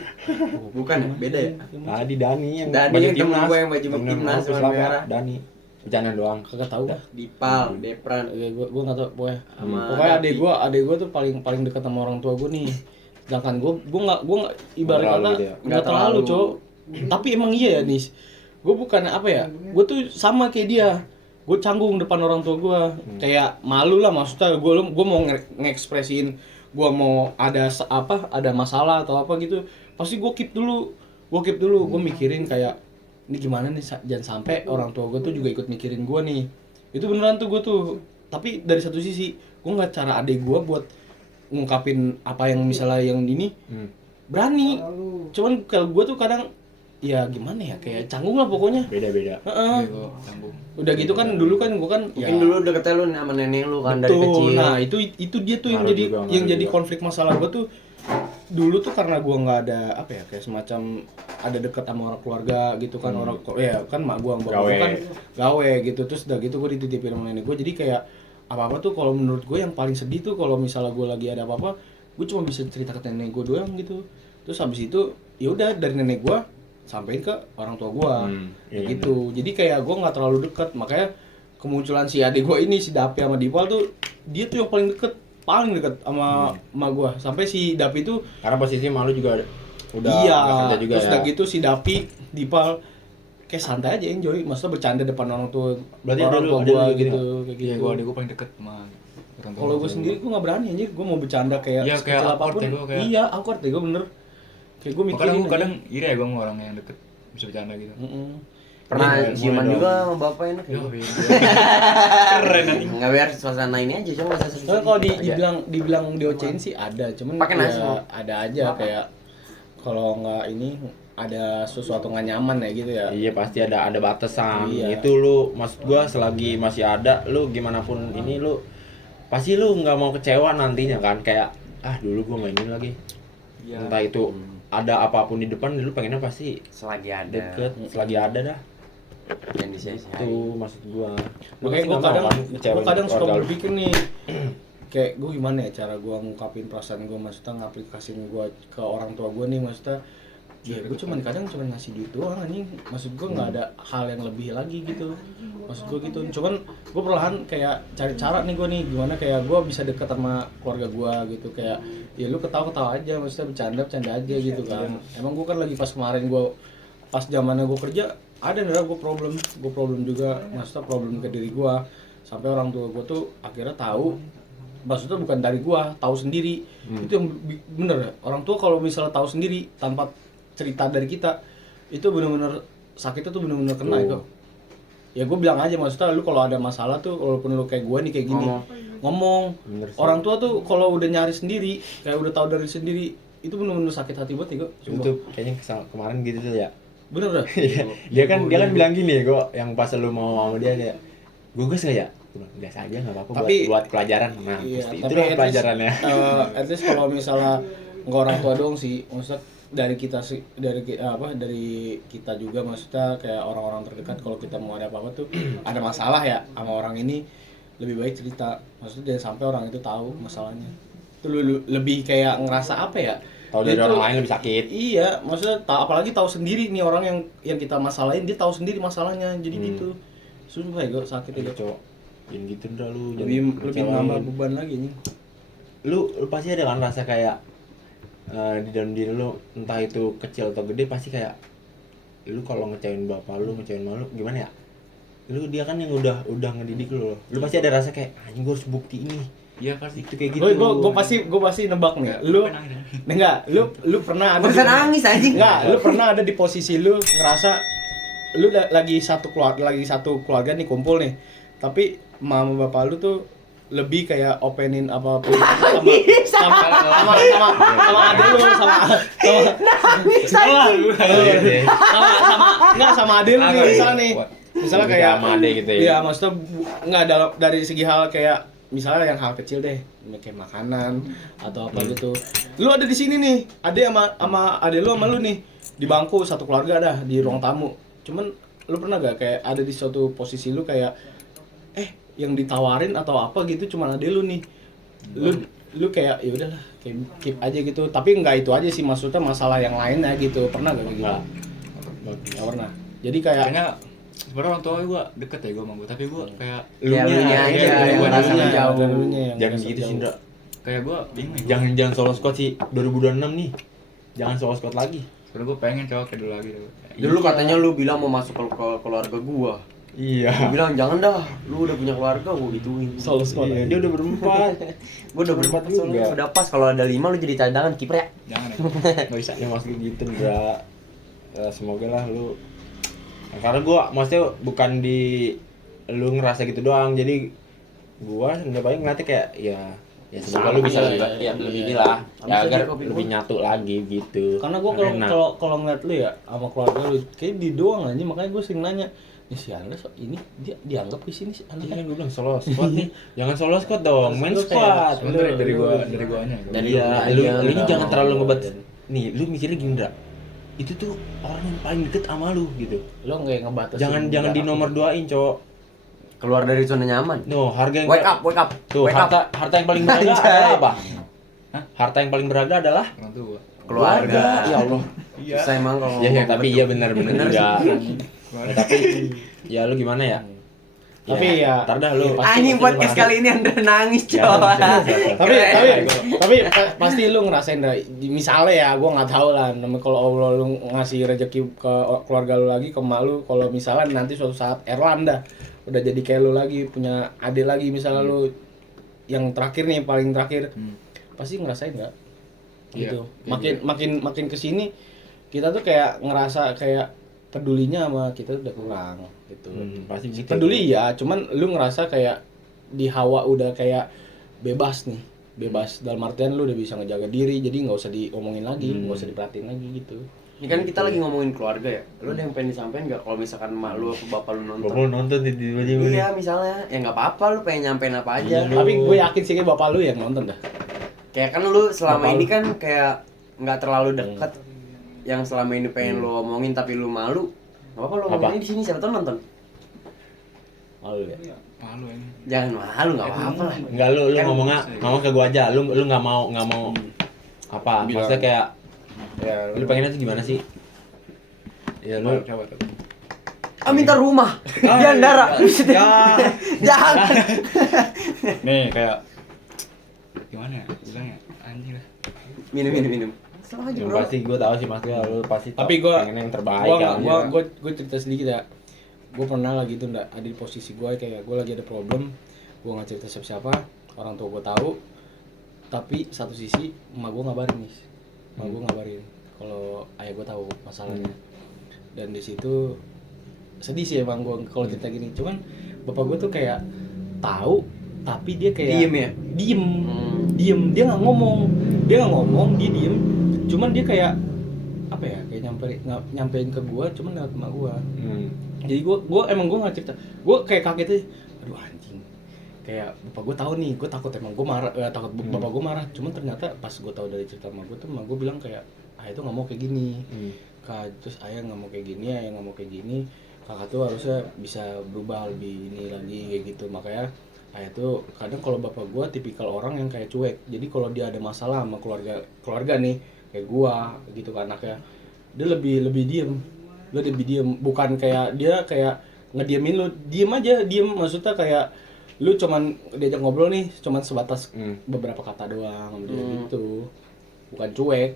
bukan ya beda ya tadi Dani yang Dani baju yang temen timnas. gue yang baju Temen timnas lu, warna siapa? merah. Dani. Bercanda doang. kagak tahu dah. Dipal Depran Gue nggak tahu pokoknya. Sama Pokoknya Dapi. adek gue tuh paling dekat sama orang tua gue nih. Sedangkan gue nggak ibarat Nggak terlalu kata gitu ya? nggak terlalu cowok. Tapi emang iya ya nis. Gue bukan apa ya. Gue tuh sama kayak dia. Gue canggung depan orang tua gue. Kayak malu lah maksudnya. Gue mau ngekspresiin. Gue mau ada masalah atau apa gitu. Pasti gue keep dulu. Gue mikirin kayak ini gimana nih jangan sampai orang tua gue tuh juga ikut mikirin gue nih. Itu beneran tuh gue tuh. Tapi dari satu sisi gue nggak cara adek gue buat ngungkapin apa yang misalnya yang ini berani. Cuman kalau gue tuh kadang ya gimana ya kayak canggung lah pokoknya. Beda-beda. Heeh. Iya, gue canggung. Udah gitu kan dulu kan gue kan mungkin dulu deketnya lu sama nenek lu kan dari betul. kecil Nah itu dia tuh yang Ngaruh jadi juga, yang ngaruh jadi juga. konflik masalah gue tuh dulu tuh karena gue nggak ada apa ya kayak semacam ada deket sama orang keluarga gitu kan orang ya kan mak gue bapak gue Gawe. kan gawe gitu terus udah gitu gue dititipin sama nenek gue jadi kayak apa tuh kalau menurut gue yang paling sedih tuh kalau misalnya gue lagi ada apa gue cuma bisa cerita ke nenek gue doang gitu terus habis itu ya udah dari nenek gue sampein ke orang tua gue iya gitu jadi kayak gue nggak terlalu deket makanya kemunculan si adik gue ini si Dapi sama Dipal tuh dia tuh yang paling deket sama emak gue sampai si Dapi tuh Karena posisi malu juga iya, udah kerja juga terus ya. udah gitu si Dapi, Dipal kayak santai aja enjoy, maksudnya bercanda depan orang tua, Berarti orang ada lu- tua ada gua lu gitu, gitu? kayak Iya, gitu. gua ada gua paling deket sama orang tua. Kalau gue sendiri gue nggak berani anjir, gue mau bercanda kayak Iya, kayak sekecil awkward apapun. ya gua, kayak- Iya, awkward ya gue bener. Kayak gue mikirin. Kadang aja. kadang iri ya gua sama orang yang deket bisa bercanda gitu. Mm-mm. Pernah Boleh ciuman dong. juga sama bapak enak ya? Yo, keren anjing. Nggak biar suasana ini aja, cuma masa Soalnya kalau dibilang diocein sih ada, cuman Pakai ya nasi. ada aja kayak kalau nggak ini ada sesuatu nggak nyaman ya gitu ya. Iya pasti ada batasan. Iya. Itu lu maksud gua selagi masih ada lu gimana pun ini lu pasti lu nggak mau kecewa nantinya kan kayak dulu gua nggak ini lagi. Iya. Entah itu ada apapun di depan lu pengennya pasti selagi ada deket selagi ada dah. yang disia-siain. Itu maksud gua. Lu Makanya pasti gue nggak mau kadang kan ngecewain gue kadang suka keluarga lu. berpikir nih kayak gue gimana ya cara gue ngungkapin perasaan gue, maksudnya ngaplikasin gue ke orang tua gue nih, maksudnya ya gue cuman ngasih duit doang anjing, maksud gue nggak ada hal yang lebih lagi gitu, maksud gue gitu. Cuman gue perlahan kayak cari cara nih gue nih gimana kayak gue bisa deket sama keluarga gue gitu, kayak ya lu ketawa aja, maksudnya bercanda aja gitu kan. Emang gue kan lagi pas kemarin gue pas zamannya gue kerja ada nih gue problem juga, maksudnya problem ke diri gue sampai orang tua gue tuh akhirnya tahu, maksudnya bukan dari gue, tahu sendiri. Itu yang bener ya, orang tua kalau misalnya tahu sendiri tanpa cerita dari kita itu bener-bener sakitnya tuh bener-bener kena itu. Ya gue bilang aja, maksudnya lu kalau ada masalah tuh walaupun lu kayak gue nih kayak gini ngomong. Bener sih. Orang tua tuh kalau udah nyari sendiri kayak udah tahu dari sendiri itu bener-bener sakit hati banget ya gue. Itu kayaknya kemarin gitu tuh ya. Bener dah. Iya, dia kan bilang gini, gue yang pas lu mau sama dia kayak gue gas nggak ya? Gua bilang, gas aja nggak apa-apa Tapi- buat pelajaran. Nah, Iya, pasti tapi itulah at least, pelajarannya. At least kalau misalnya nggak orang tua doang sih, maksudnya dari kita sih, dari kita juga, maksudnya kayak orang-orang terdekat kalau kita mau ada apa-apa tuh ada masalah ya sama orang ini, lebih baik cerita, maksudnya jangan sampai orang itu tahu masalahnya. Itu lebih kayak ngerasa apa ya? Tahu dari Dia orang tuh- lain lebih sakit. Iya, maksudnya apalagi tahu sendiri nih orang yang kita masalahin, dia tahu sendiri masalahnya, jadi gitu. Sumpah ya gue sakit Iya, itu. Cok. Jangan gitu dah lu. jangan Lebih kecewain. nambah beban lagi nih. Lu pasti ada kan rasa kayak di dalam diri lu entah itu kecil atau gede pasti kayak lu kalau ngecewain bapak lu, ngecewain malu gimana ya? Lu dia kan yang udah ngedidik lu loh. Lu pasti ada rasa kayak anjing gue harus bukti ini. Iya pasti. Itu kayak gitu. Gue pasti nebak nih. Lu lu pernah ada Bisa nangis anjing. lu pernah ada di posisi lu ngerasa lu lagi satu keluarga nih kumpul nih. Tapi mama bapak lu tuh lebih kayak openin apapun sama ade lu sama ade lu nih misalnya nih. Misalnya Lebih kayak sama ade gitu ya. Iya, maksudnya nggak dari segi hal kayak misalnya yang hal kecil deh, kayak makanan atau apa gitu. Lu ada di sini nih, ade sama ade lu sama lu nih di bangku satu keluarga dah di ruang tamu. Cuman lu pernah gak kayak ada di suatu posisi lu kayak yang ditawarin atau apa gitu cuman ade lu nih. Lu kayak ya udahlah, kayak keep aja gitu. Tapi nggak itu aja sih, maksudnya masalah yang lainnya gitu. Pernah gak kayak gitu? Nggak pernah. Jadi kayak Kayaknya sebenarnya orang tua gue deket ya gue sama gue, tapi gue kayak Ya lu nya aja iya, yang iya, merasa iya, jauh. Jangan gitu sih, Indra. kayak gue bingung. Jangan solo squad sih 2026 nih. Jangan solo squad lagi. Sebenernya gue pengen cowok kayak dulu lagi. Dulu katanya lu bilang mau masuk ke keluarga gua. Iya. Gua bilang jangan dah, lu udah punya keluarga gua gituin. solo squad. Iya, dia udah berempat. Gua udah berempat juga. soalnya udah pas kalau ada 5 lu jadi cadangan kiper ya. Jangan ya. Gak bisa. Ya maksudnya gitu enggak. Semoga lah lu. Karena gua maksudnya bukan di lu ngerasa gitu doang. Jadi gua sebenarnya paling ngeliatnya kayak ya semoga lu bisa lebih inilah ya agar lebih nyatu lagi gitu. Karena gue Enak. kalau ngeliat lu ya sama keluarga lu kayak di doang aja, makanya gue sering nanya nih si Anda ini dia dianggap di sini si Anda. Iya kan gue bilang solo squad nih. Jangan solo squad dong, main Lu kayak- squad. Sebenernya dari guanya. Dari Iya, lu lu aja, ini udah jangan mau terlalu ngebat. ngomongin. Nih, lu mikirnya gini, Ndra. Itu tuh orang yang paling deket sama lu gitu. Lo nggak ngebatasin. Jangan di nomor 2-in, Cok. Keluar dari zona nyaman. No, harga yang Wake up. Tuh, Wake up. harta yang paling berharga Anjay. adalah apa? Hah? Harta yang paling berharga adalah Orang tua. Keluarga. Ya Allah. Susah emang kalau Ya, ngomong tapi betul. iya benar juga. Ya, tapi ya lu gimana ya? Tapi ya Ntar dah lu. Anjing podcast kali ini Andra nangis, Ya, coy. tapi pasti lu ngerasain dah. Misalnya ya, gua nggak tahu lah. Kalau Allah lu ngasih rezeki ke keluarga lu lagi, ke emak lu, kalau misalnya nanti suatu saat Erlan dah udah jadi kayak lu lagi, punya adik lagi, misalnya lu yang terakhir nih, paling terakhir, pasti ngerasain nggak? Gitu. Makin kesini kita tuh kayak ngerasa kayak pedulinya sama kita udah kurang gitu. Pasti gitu. Peduli ya, cuman lu ngerasa kayak di hawa udah kayak bebas nih, bebas dalam artian lu udah bisa ngejaga diri, jadi nggak usah diomongin lagi, nggak usah diperhatiin lagi gitu. Ini kan kita lagi ngomongin keluarga ya. Lu ada yang pengen disampaikan nggak kalau misalkan emak lu atau bapak lu nonton? Bapak lu nonton di baju Iya, misalnya ya nggak apa-apa, lu pengen nyampein apa aja. Tapi gue yakin sih kayak bapak lu yang nonton dah. Kayak kan lu selama Bapak ini lu. kan kayak nggak terlalu dekat. Yang selama ini pengen lu omongin tapi lu malu. Nggak apa-apa lu ngomongin di sini, siapa tahu nonton. Malu ya. Malu ini. Jangan malu, nggak apa-apa lah. Enggak, lu ngomong ke gua aja. Lu nggak mau apa? Bilang. Maksudnya kayak Ya, lu pengennya tuh gimana sih? Ya lu Coba. Ah, minta rumah. Diandara. Jangan. Nih kayak gimana ya? Bilangnya anjir lah. Minum. Salah aja, yang bro. pasti gua tahu sih Mas, lu pasti Tapi gua pengen yang terbaik kan. gue cerita sedikit ya. Gue pernah lagi tuh ada di posisi gue kayak gue lagi ada problem, gue nggak cerita siapa, orang tua gue tahu, tapi satu sisi emak gue ngabarin nih, emak gue ngabarin kalau ayah gue tahu masalahnya, dan di situ sedih sih emang gue kalau cerita gini, cuman bapak gue tuh kayak tahu tapi dia kayak Diem ya? diem, dia nggak ngomong, dia diem, cuman dia kayak apa ya, kayak nyampein ke gue, cuman lewat emak gue. Jadi gue nggak cerita, gue kayak kaget aja, aduh anjing, kayak bapak gue tahu nih, gue takut emang gue marah, takut bapak gue marah, cuman ternyata pas gue tahu dari cerita emak gue bilang kayak ayah itu nggak mau kayak gini, kak, terus ayah nggak mau kayak gini, ayah nggak mau kayak gini, kakak tuh harusnya bisa berubah lebih ini lagi kayak gitu, makanya ayah tuh kadang kalau bapak gue tipikal orang yang kayak cuek, jadi kalau dia ada masalah sama keluarga nih kayak gue gitu kan anaknya, dia lebih diem, lu lebih diem, bukan kayak dia kayak ngediemin lu, diem maksudnya kayak lu cuman diajak ngobrol nih cuman sebatas beberapa kata doang sama dia gitu, bukan cuek.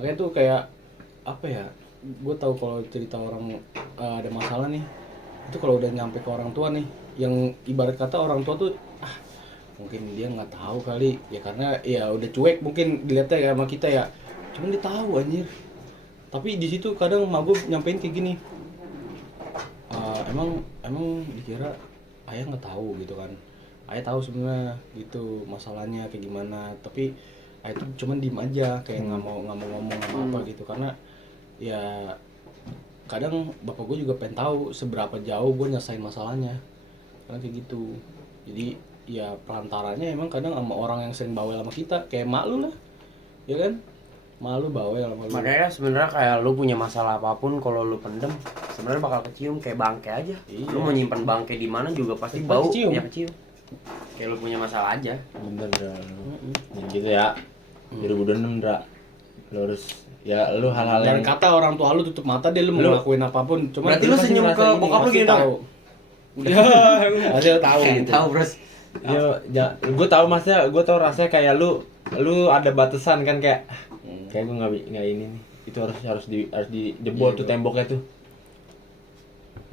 Makanya tuh kayak apa ya, gue tahu kalau cerita orang ada masalah nih, itu kalau udah nyampe ke orang tua nih, yang ibarat kata orang tua tuh mungkin dia nggak tahu kali ya, karena ya udah cuek mungkin dilihatnya ya sama kita ya, cuman dia tahu anjir. Tapi di situ kadang emak gue nyampein kayak gini, emang dikira ayah nggak tahu gitu kan, ayah tahu sebenarnya gitu masalahnya kayak gimana, tapi ayah tuh cuman diem aja kayak nggak mau ngomong apa gitu, karena ya kadang bapak gue juga pengen tahu seberapa jauh gue nyelesain masalahnya, karena kayak gitu. Jadi ya perantaranya emang kadang sama orang yang sering bawel sama kita, kayak mak lu lah, ya kan? Malu bawel sama lu. Makanya sebenarnya kayak lu punya masalah apapun kalau lu pendem sebenarnya bakal kecium kayak bangke aja. Iya. Lu mau nyimpan bangke di mana juga pasti Pasti bau kecium. ya kecium. Kayak lu punya masalah aja. Bener dah lu. Ya gitu ya. 2006 Dra. Lu harus ya lu hal-hal Dan yang kata orang tua lu tutup mata deh, lu mau ngelakuin apapun, cuman Berarti lu pasti senyum merasa ke ini, bokap lu pasti gini tahu. Udah Pasti lu tahu gitu. tahu, Bros. ya gue tahu Masnya, gue tahu rasanya kayak lu ada batasan kan, kayak kayak gue nggak ini nih, itu harus dijebol tuh temboknya tuh.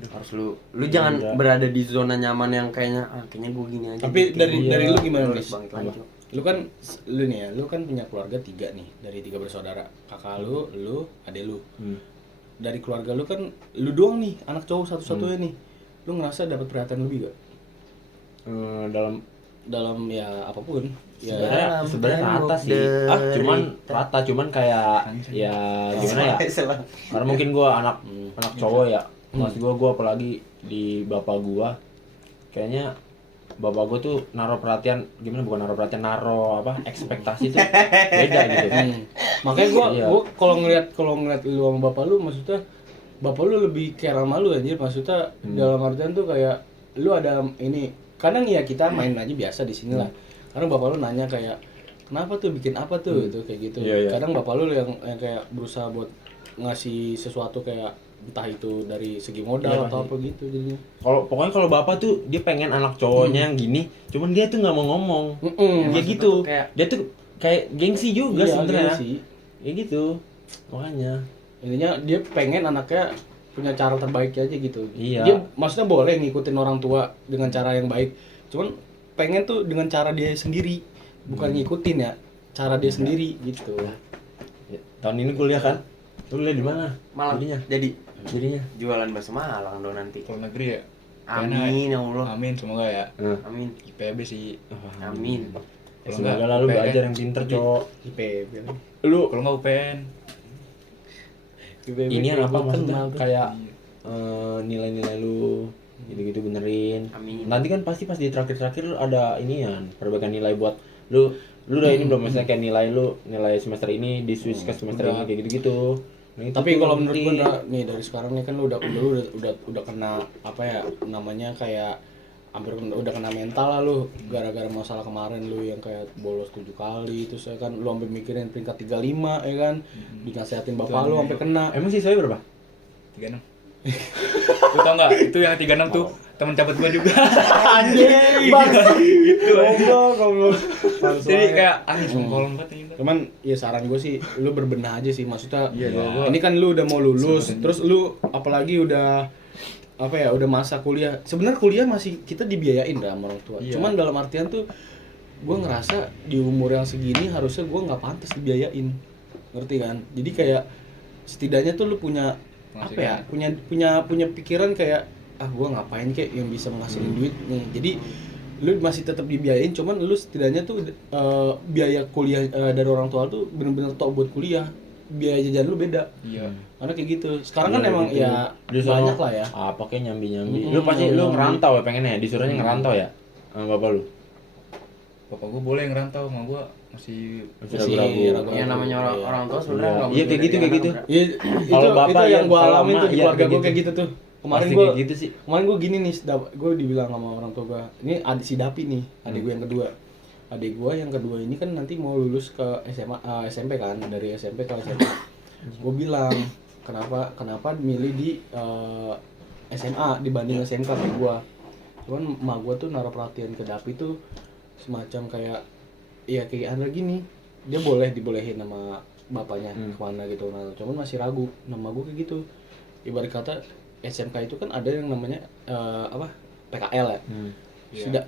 Harus lu jangan Enggak. berada di zona nyaman yang kayaknya kayaknya gue gini aja. Tapi gitu. dari lu gimana, Lu Nis? harus bangkit lagi, Cok. Lu nih ya, lu kan punya keluarga 3 nih, dari 3 bersaudara. Kakak lu, adek lu. Dari keluarga lu kan lu doang nih, anak cowok satu-satunya nih. Lu ngerasa dapat perhatian lebih gak? Dalam ya apapun. Ya Sebenarnya rata sih. Cuman kayak ya gimana ya? Karena mungkin gua anak cowok ya. Maksud gua apalagi di bapak gua, kayaknya bapak gua tuh naruh perhatian, bukan naruh perhatian, naruh ekspektasi tuh beda gitu. Makanya Iya. gua kalau ngeliat lu sama bapak lu, maksudnya bapak lu lebih care sama lu anjir, maksudnya dalam artian tuh kayak lu ada ini, kadang ya kita main aja biasa di sini lah. Karena bapak lu nanya kayak kenapa tuh, bikin apa tuh, itu kayak gitu. Iya, iya. Kadang bapak lu yang kayak berusaha buat ngasih sesuatu kayak entah itu dari segi modal atau apa gitu jadinya. Pokoknya kalau bapak tuh dia pengen anak cowoknya yang gini, cuman dia tuh nggak mau ngomong. Dia maksudnya gitu. tuh kayak- Dia tuh kayak gengsi juga Iya, sebenarnya. gengsi. Kayak gitu. Makanya. Intinya dia pengen anaknya punya cara terbaik aja gitu. Iya. Dia maksudnya boleh ngikutin orang tua dengan cara yang baik. Cuman pengen tuh dengan cara dia sendiri, bukan ngikutin ya, cara dia sendiri gitu. Ya, tahun ini kuliah kan? Lu kuliah di mana? Malang. Jadinya. Jadinya jualan bakso Malang dong nanti. Kalau negeri ya. Amin ya Allah. Amin semoga ya. Amin. IPB sih. Amin. Kalau Semoga enggak lah lu UPN. belajar yang pinter, Cok. IPB. Lu Kalau enggak UPN. ini apa maksudnya Kenal tuh. kayak Iya. nilai-nilai lu gitu-gitu benerin. Amin. Nanti kan pasti pas di terakhir-terakhir lu ada inian perbaikan nilai buat lu udah ini belum maksudnya kayak nilai semester ini di switch ke semester Udah. ini kayak gitu-gitu. Nah, itu Tapi tuh kalau menurut penting. gua nih dari sekarang nih kan lu udah kena apa ya namanya kayak hampir udah kena mental lah lu gara-gara masalah kemarin lu yang kayak bolos 7 kali terus ya kan lu sampai mikirin peringkat 35 ya kan dinasehatin bapak lu sampai kena. Emang sih saya berapa? 36. Lu tau nggak? Itu yang 36 tuh temen cabut gua juga. Anjing. Gitu aja. Goblok. Jadi kayak anjing songkolong banget ini. Cuman ya saran gue sih lu berbenah aja sih maksudnya. Iya, gua- Ini kan lu udah mau lulus, Sebenarnya. terus lu apalagi udah apa ya udah masa kuliah. Sebenarnya kuliah masih kita dibiayain dah sama orang tua. Iya. Cuman dalam artian tuh gue ngerasa di umur yang segini harusnya gue nggak pantas dibiayain, ngerti kan? Jadi kayak setidaknya tuh lu punya apa ya? Punya pikiran kayak gue ngapain kayak yang bisa menghasilin duit nih. Jadi lu masih tetap dibiayain, cuman lu setidaknya tuh biaya kuliah dari orang tua tuh bener-bener tok buat kuliah. Biaya jajan lu beda. Iya. Karena kayak gitu. Sekarang kan Iya, emang gitu. ya Dia sono banyak lah ya. Apa kayak nyambi-nyambi. Mm-mm, Lu pasti lu nyambi. ngerantau ya pengennya, disuruhnya ngerantau ya? Sama bapak lu. Bapak gua boleh ngerantau, sama gua masih Masih Masih ragu-ragu. ragu. Yang namanya orang tua sebenarnya Iya. nggak Iya, kayak gitu, kayak gitu. Iya, Kalau bapak itu yang yang gua kalau alamin emak, tuh di iya, keluarga kayak gua gitu. kayak gitu tuh. Kemarin Pasti gua kayak gitu sih. Kemarin gua gini nih, gua dibilang sama orang tua gua. Ini adik si Dapi nih, adik gua yang kedua. Adik gua yang kedua ini kan nanti mau lulus ke SMA SMP kan, dari SMP ke SMA. Gua bilang, kenapa milih di SMA dibanding SMK kayak gua. Cuman emak gua tuh naruh perhatian ke Dapi tuh semacam kayak ya kayak Andra gini. Dia dibolehin sama bapaknya kemana gitu, nah, cuman masih ragu. Nama gua kayak gitu. Ibarat kata SMK itu kan ada yang namanya PKL ya.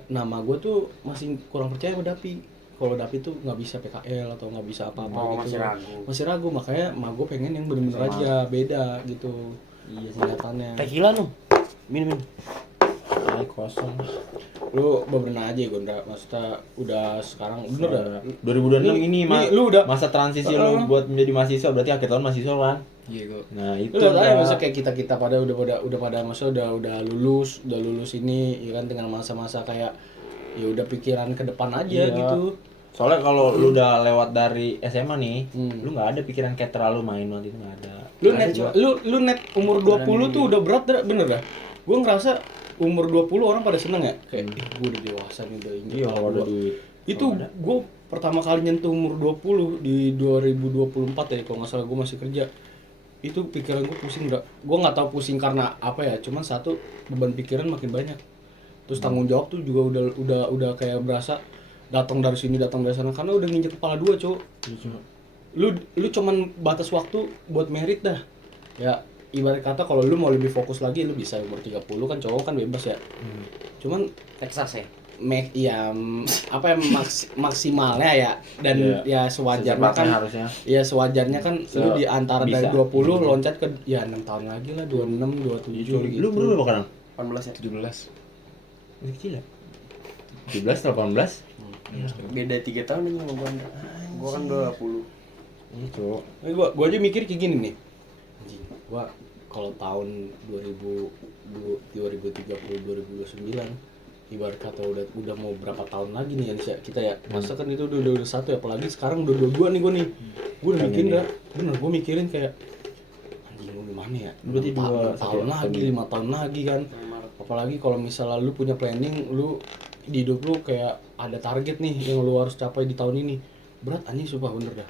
Nama gue tuh masih kurang percaya sama Dapi. Kalau Dapi tuh nggak bisa PKL atau nggak bisa apa-apa gitu. Masih ragu, makanya emak gue pengen yang bener-bener aja beda gitu. Iya kelihatannya. Tequila nu. Minum. Ay, kosong. Lu bebenah aja Gondra, maksudnya udah sekarang bener dah. 2026 ini lu udah masa transisi lu buat menjadi mahasiswa, berarti akhir tahun mahasiswa kan? iya gua. Nah, itu lu lihat aja Kak. masa kayak kita pada udah pada maksudnya udah lulus ini ya kan dengan masa-masa kayak ya udah pikiran ke depan aja Iya. gitu. Soalnya kalau lu udah lewat dari SMA nih, Hmm. lu nggak ada pikiran kayak terlalu main waktu itu nggak ada. Lu net umur 20 tuh udah berat dah, bener dah. Gua ngerasa umur 20 orang pada seneng ya kayak gue udah dewasa nih udah injek Iya, kepala kalau ada gua. duit. Itu gue pertama kali nyentuh umur 20 di 2024 ya kalau nggak salah gue masih kerja. Itu pikiran gue pusing udah. Gue nggak tahu pusing karena apa ya, cuman satu beban pikiran makin banyak. Terus tanggung jawab tuh juga udah kayak berasa datang dari sini datang dari sana karena udah nginjek kepala dua, Cok. Lu cuman batas waktu buat merit dah. Ya ibarat kata kalau lu mau lebih fokus lagi lu bisa umur 30 kan cowok kan bebas ya. Cuman Texas ya. Apa ya maksimalnya ya dan ya sewajarnya Secepatnya kan harusnya. ya sewajarnya kan lu di antara dari bisa. 20 loncat ke ya 6 tahun lagi lah 26 27 gitu. Lu berapa sekarang? 18 ya. 17. Masih kecil ya? 17 atau 18? Beda 3 tahun aja sama gua. Gua kan 20. Iya, Cok. Gua aja mikir kayak gini nih. Anjing, gua kalau tahun 2030 2029 ibarat kata udah mau berapa tahun lagi nih ya kita ya. Masa kan itu udah satu ya, apalagi sekarang udah 22 nih gua nih. Gua udah mikirin dah. Bener gua mikirin kayak anjing lu gimana ya? Berarti 2 tahun lagi, 5 tahun lagi kan. Apalagi kalau misalnya lu punya planning, lu di hidup lu kayak ada target nih yang lu harus capai di tahun ini. Berat anjing sumpah bener dah.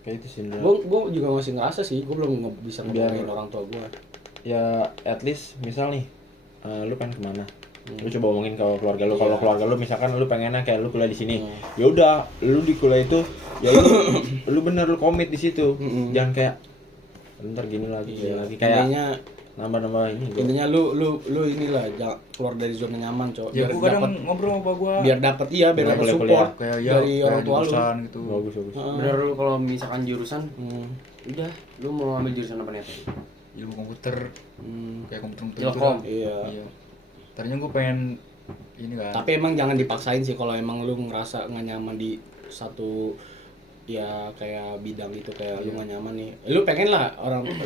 Kayak itu sih. Gue juga masih ngerasa sih, gue belum bisa Biar- ngebolehin orang tua gue. Ya at least misal nih lu pengen kemana, lu coba omongin ke keluarga lu. Kalau Iya. keluarga lu misalkan lu pengennya kayak lu kuliah di sini, ya udah lu di kuliah itu ya lu lu bener lu komit di situ. Jangan kayak ntar gini lagi gini lagi kayak Intinya nambah ini gua. intinya lu inilah jangan keluar dari zona nyaman, Cok. Ya gue kadang ngobrol sama bapak gua. biar dapat Biar dapat boleh support kayak ya dari orang tua lu. jurusan gitu. Bagus. Bener lu kalau misalkan jurusan, Hmm. udah lu mau ambil jurusan apa nih? Ilmu komputer, Hmm. kayak komputer Ilkom. Iya. Iya. Tadinya gue pengen ini kan. Tapi emang jangan dipaksain sih kalau emang lu ngerasa nggak nyaman di satu ya kayak bidang itu, kayak lu nggak nyaman nih. Lu pengen lah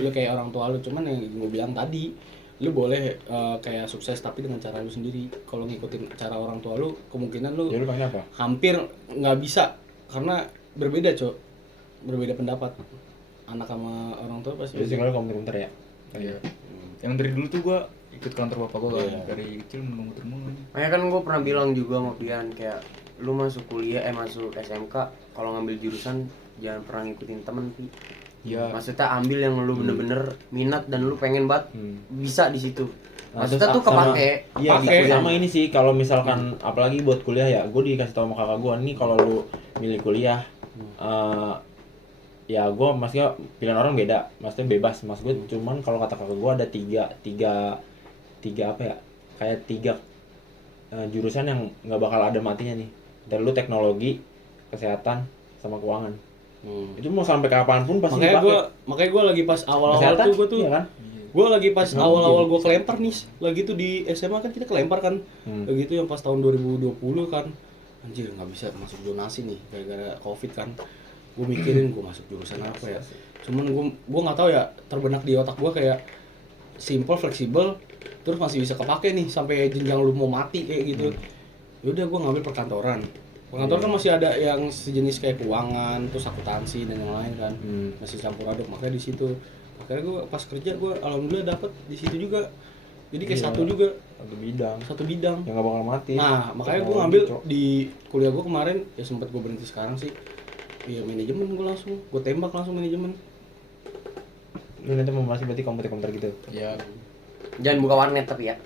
lu kayak orang tua lu, cuman yang gue bilang tadi, lu boleh kayak sukses tapi dengan cara lu sendiri. Kalau ngikutin cara orang tua lu, kemungkinan lu Ya lu pengen apa? hampir nggak bisa karena berbeda, Cok. Berbeda pendapat. Anak sama orang tua pasti Jadi kalau komputer ya. Iya. Yang dari dulu tuh gue ikut kantor bapak gue kan. Iya. Dari kecil minum komputer mulu. Makanya kan gue pernah bilang juga sama Pian kayak lu masuk kuliah masuk SMK kalau ngambil jurusan jangan pernah ngikutin temen Pi. Iya. Maksudnya ambil yang lu bener-bener minat dan lu pengen banget bisa di situ. Nah, Maksudnya terus tuh kepake. Iya, Pakai. sama ini sih kalau misalkan apalagi buat kuliah ya, gue dikasih tau sama kakak gue nih kalau lu milih kuliah, ya gue maksudnya pilihan orang beda, maksudnya bebas, mas gue cuman kalau kata kakak gue ada tiga apa ya, kayak tiga jurusan yang nggak bakal ada matinya nih, dari lu teknologi, kesehatan, sama keuangan. Itu mau sampai kapanpun pasti makanya gue lagi pas awal-awal kesehatan, tuh gue tuh iya kan? gue lagi pas Teknologi. awal-awal gue kelempar nih lagi tuh di SMA kan kita kelempar kan lagi itu yang pas tahun 2020 kan anjir nggak bisa masuk zonasi nih gara-gara covid kan gue mikirin gue masuk jurusan apa ya, cuman gue nggak tahu ya terbenak di otak gue kayak simple fleksibel terus masih bisa kepake nih sampai jenjang lu mau mati kayak gitu. Yaudah gue ngambil perkantoran kan masih ada yang sejenis kayak keuangan terus akuntansi dan yang lain kan masih campur aduk, makanya di situ akhirnya gue pas kerja gue alhamdulillah dapet di situ juga, jadi kayak Iya. satu bidang yang nggak bakal mati. nah makanya gue ngambil di kuliah gue kemarin ya sempet gue berhenti sekarang sih ya manajemen, gue tembak langsung manajemen. Lu nanti mau masih berarti komputer gitu. Iya. Jangan buka warnet tapi ya.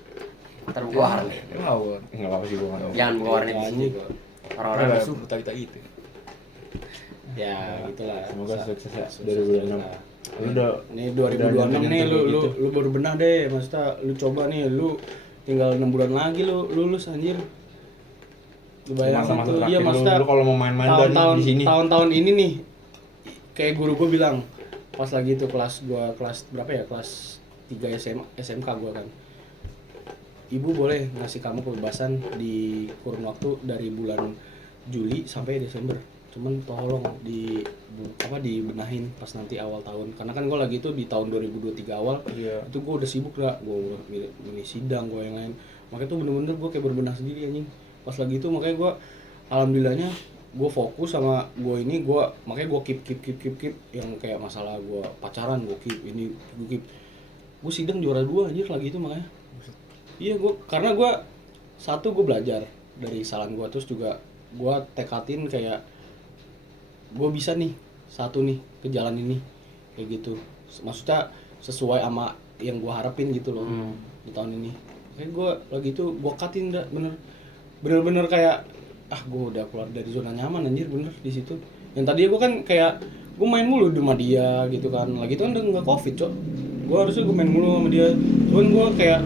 Ntar buka warnet. Ngawur. Nggak apa-apa sih gue nggak. Jangan buka warnet di sini. Orang-orang Orang musuh. buta itu. Ya gitulah, Semoga sukses ya sukses 2026. lah. Lu udah Nih 2026 nih lu berbenah deh, maksudnya lu coba nih, lu tinggal 6 bulan lagi lu lulus anjir. Lu bayangin masa-masa tuh, terakhir iya maksudnya lu kalau mau main-main dan di sini. tahun-tahun ini nih kayak guru gue bilang pas lagi itu kelas berapa ya, kelas 3 SMK gue kan, ibu boleh ngasih kamu kebebasan di kurun waktu dari bulan Juli sampai Desember, cuman tolong dibenahin pas nanti awal tahun, karena kan gue lagi itu di tahun 2023 awal. Iya. Itu gue udah sibuk gak, gue udah milih sidang gue yang lain, makanya tuh bener-bener gue kayak berbenah sendiri anjing pas lagi itu. Makanya gue alhamdulillahnya gue fokus sama makanya gue keep yang kayak masalah gue pacaran gue keep gue sidang juara 2 anjir lagi itu. Makanya iya karena gue belajar dari kesalahan gue, terus juga gue tekatin kayak gue bisa nih ke jalan ini kayak gitu, maksudnya sesuai sama yang gue harapin gitu loh di tahun ini. Kayak gue lagi itu gue katin bener-bener kayak gue udah keluar dari zona nyaman anjir bener di situ. Yang tadinya gue kan kayak gue main mulu di rumah dia gitu kan, lagi itu kan udah nggak covid cok, gue harusnya gue main mulu sama dia, cuman gue kayak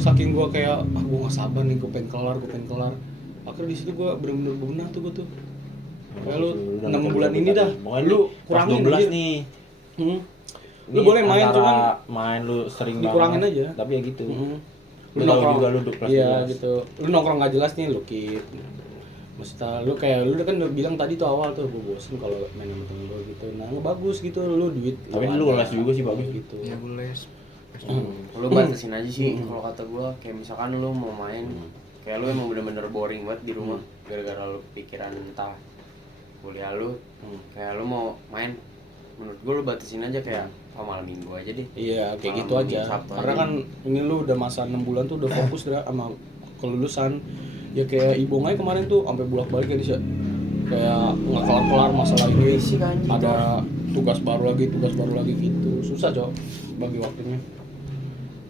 saking gue kayak gue nggak sabar nih, gue pengen kelar. Akhirnya di situ gue bener-bener bebenah tuh gue tuh. Kayak lu 6 bulan ini dah, lu kurangin 12 aja. nih. Lu boleh main antara cuman main lu sering dikurangin banget, aja. tapi ya gitu. Lu Lu tahu nongkrong juga lu kelas iya 12. gitu, lu nongkrong nggak jelas nih lu keep. Maksudnya lu kayak lu kan udah bilang tadi tuh awal tuh gue bosen kalau main sama temen lu gitu. Nah bagus gitu lu duit. Tapi lu ada, les juga sih bagus gitu. Ya gue les. Lu batasin aja sih kalau kata gua, kayak misalkan lu mau main kayak lu emang bener-bener boring banget di rumah gara-gara lu pikiran entah kuliah lu, kayak lu mau main, menurut gua lu batasin aja kayak malam minggu aja deh. Iya kayak gitu Malam aja. Sabtu Karena aja. kan ini lu udah masa 6 bulan tuh udah fokus dah sama kelulusan. Ya kayak Ibong aja kemarin tuh sampai bolak-balik kan dia. kayak nggak kelar masalah ini Berisik, anjing. ada tugas baru lagi gitu, susah Cok bagi waktunya.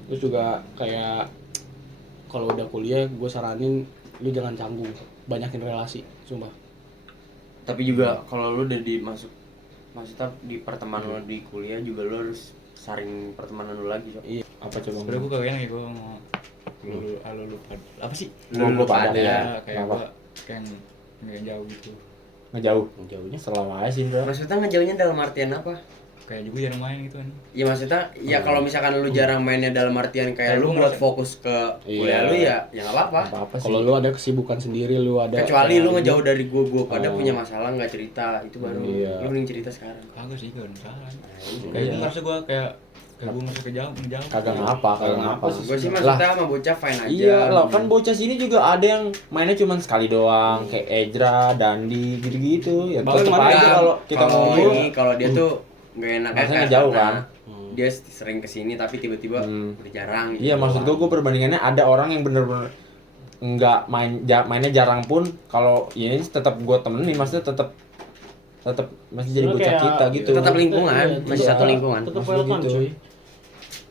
Terus juga kayak kalau udah kuliah gue saranin lu jangan canggung, banyakin relasi sumpah. Tapi juga kalau lu udah maksudnya di pertemanan lu di kuliah juga lu harus saring pertemanan lu lagi, Cok. Iya. Apa coba? Sebenernya gue kagak enak gue mau lu pada apa sih? Lu pada Ya, kayak Kenapa? gue kayak nggak jauh gitu. Ngejauh. Jauhnya Selalu aja sih, Bro. Maksudnya ngejauhnya dalam artian apa? Kayak juga jarang main gitu kan. Ya maksudnya ya kalau misalkan lu jarang mainnya dalam artian kayak Kayak lu gua buat ngerasa- fokus ke kuliah lu ya nggak apa-apa. Apa sih? kalau lu ada kesibukan sendiri, lu ada Kecuali kayak lu ngejauh dari gua pada Oh. punya masalah nggak cerita, itu baru Iya. lu mending cerita sekarang. Kagak sih gak ada masalah. Iya. Kayak gue ngerasa gue kayak gue ngerasa ngejauh. Kagak ngapa, kagak ngapa. Gue sih maksudnya sama bocah fine aja. Iya lah, kan bocah sini juga ada yang mainnya cuma sekali doang, kayak Ejra, Dandi, gitu-gitu. Ya Bahkan tetep kemarin aja kalau kita ngobrol. kalau dia tuh nggak enak Maksudnya jauh kan? Dia sering kesini tapi tiba-tiba udah jarang. Iya, maksud gue perbandingannya ada orang yang bener-bener nggak mainnya jarang pun, kalau ini tetap gue temenin, maksudnya tetap masih jadi Lu bocah kayak- kita gitu. Tetap lingkungan, Iya, masih iya. satu lingkungan. Tetap Maksudnya welcome gitu. cuy.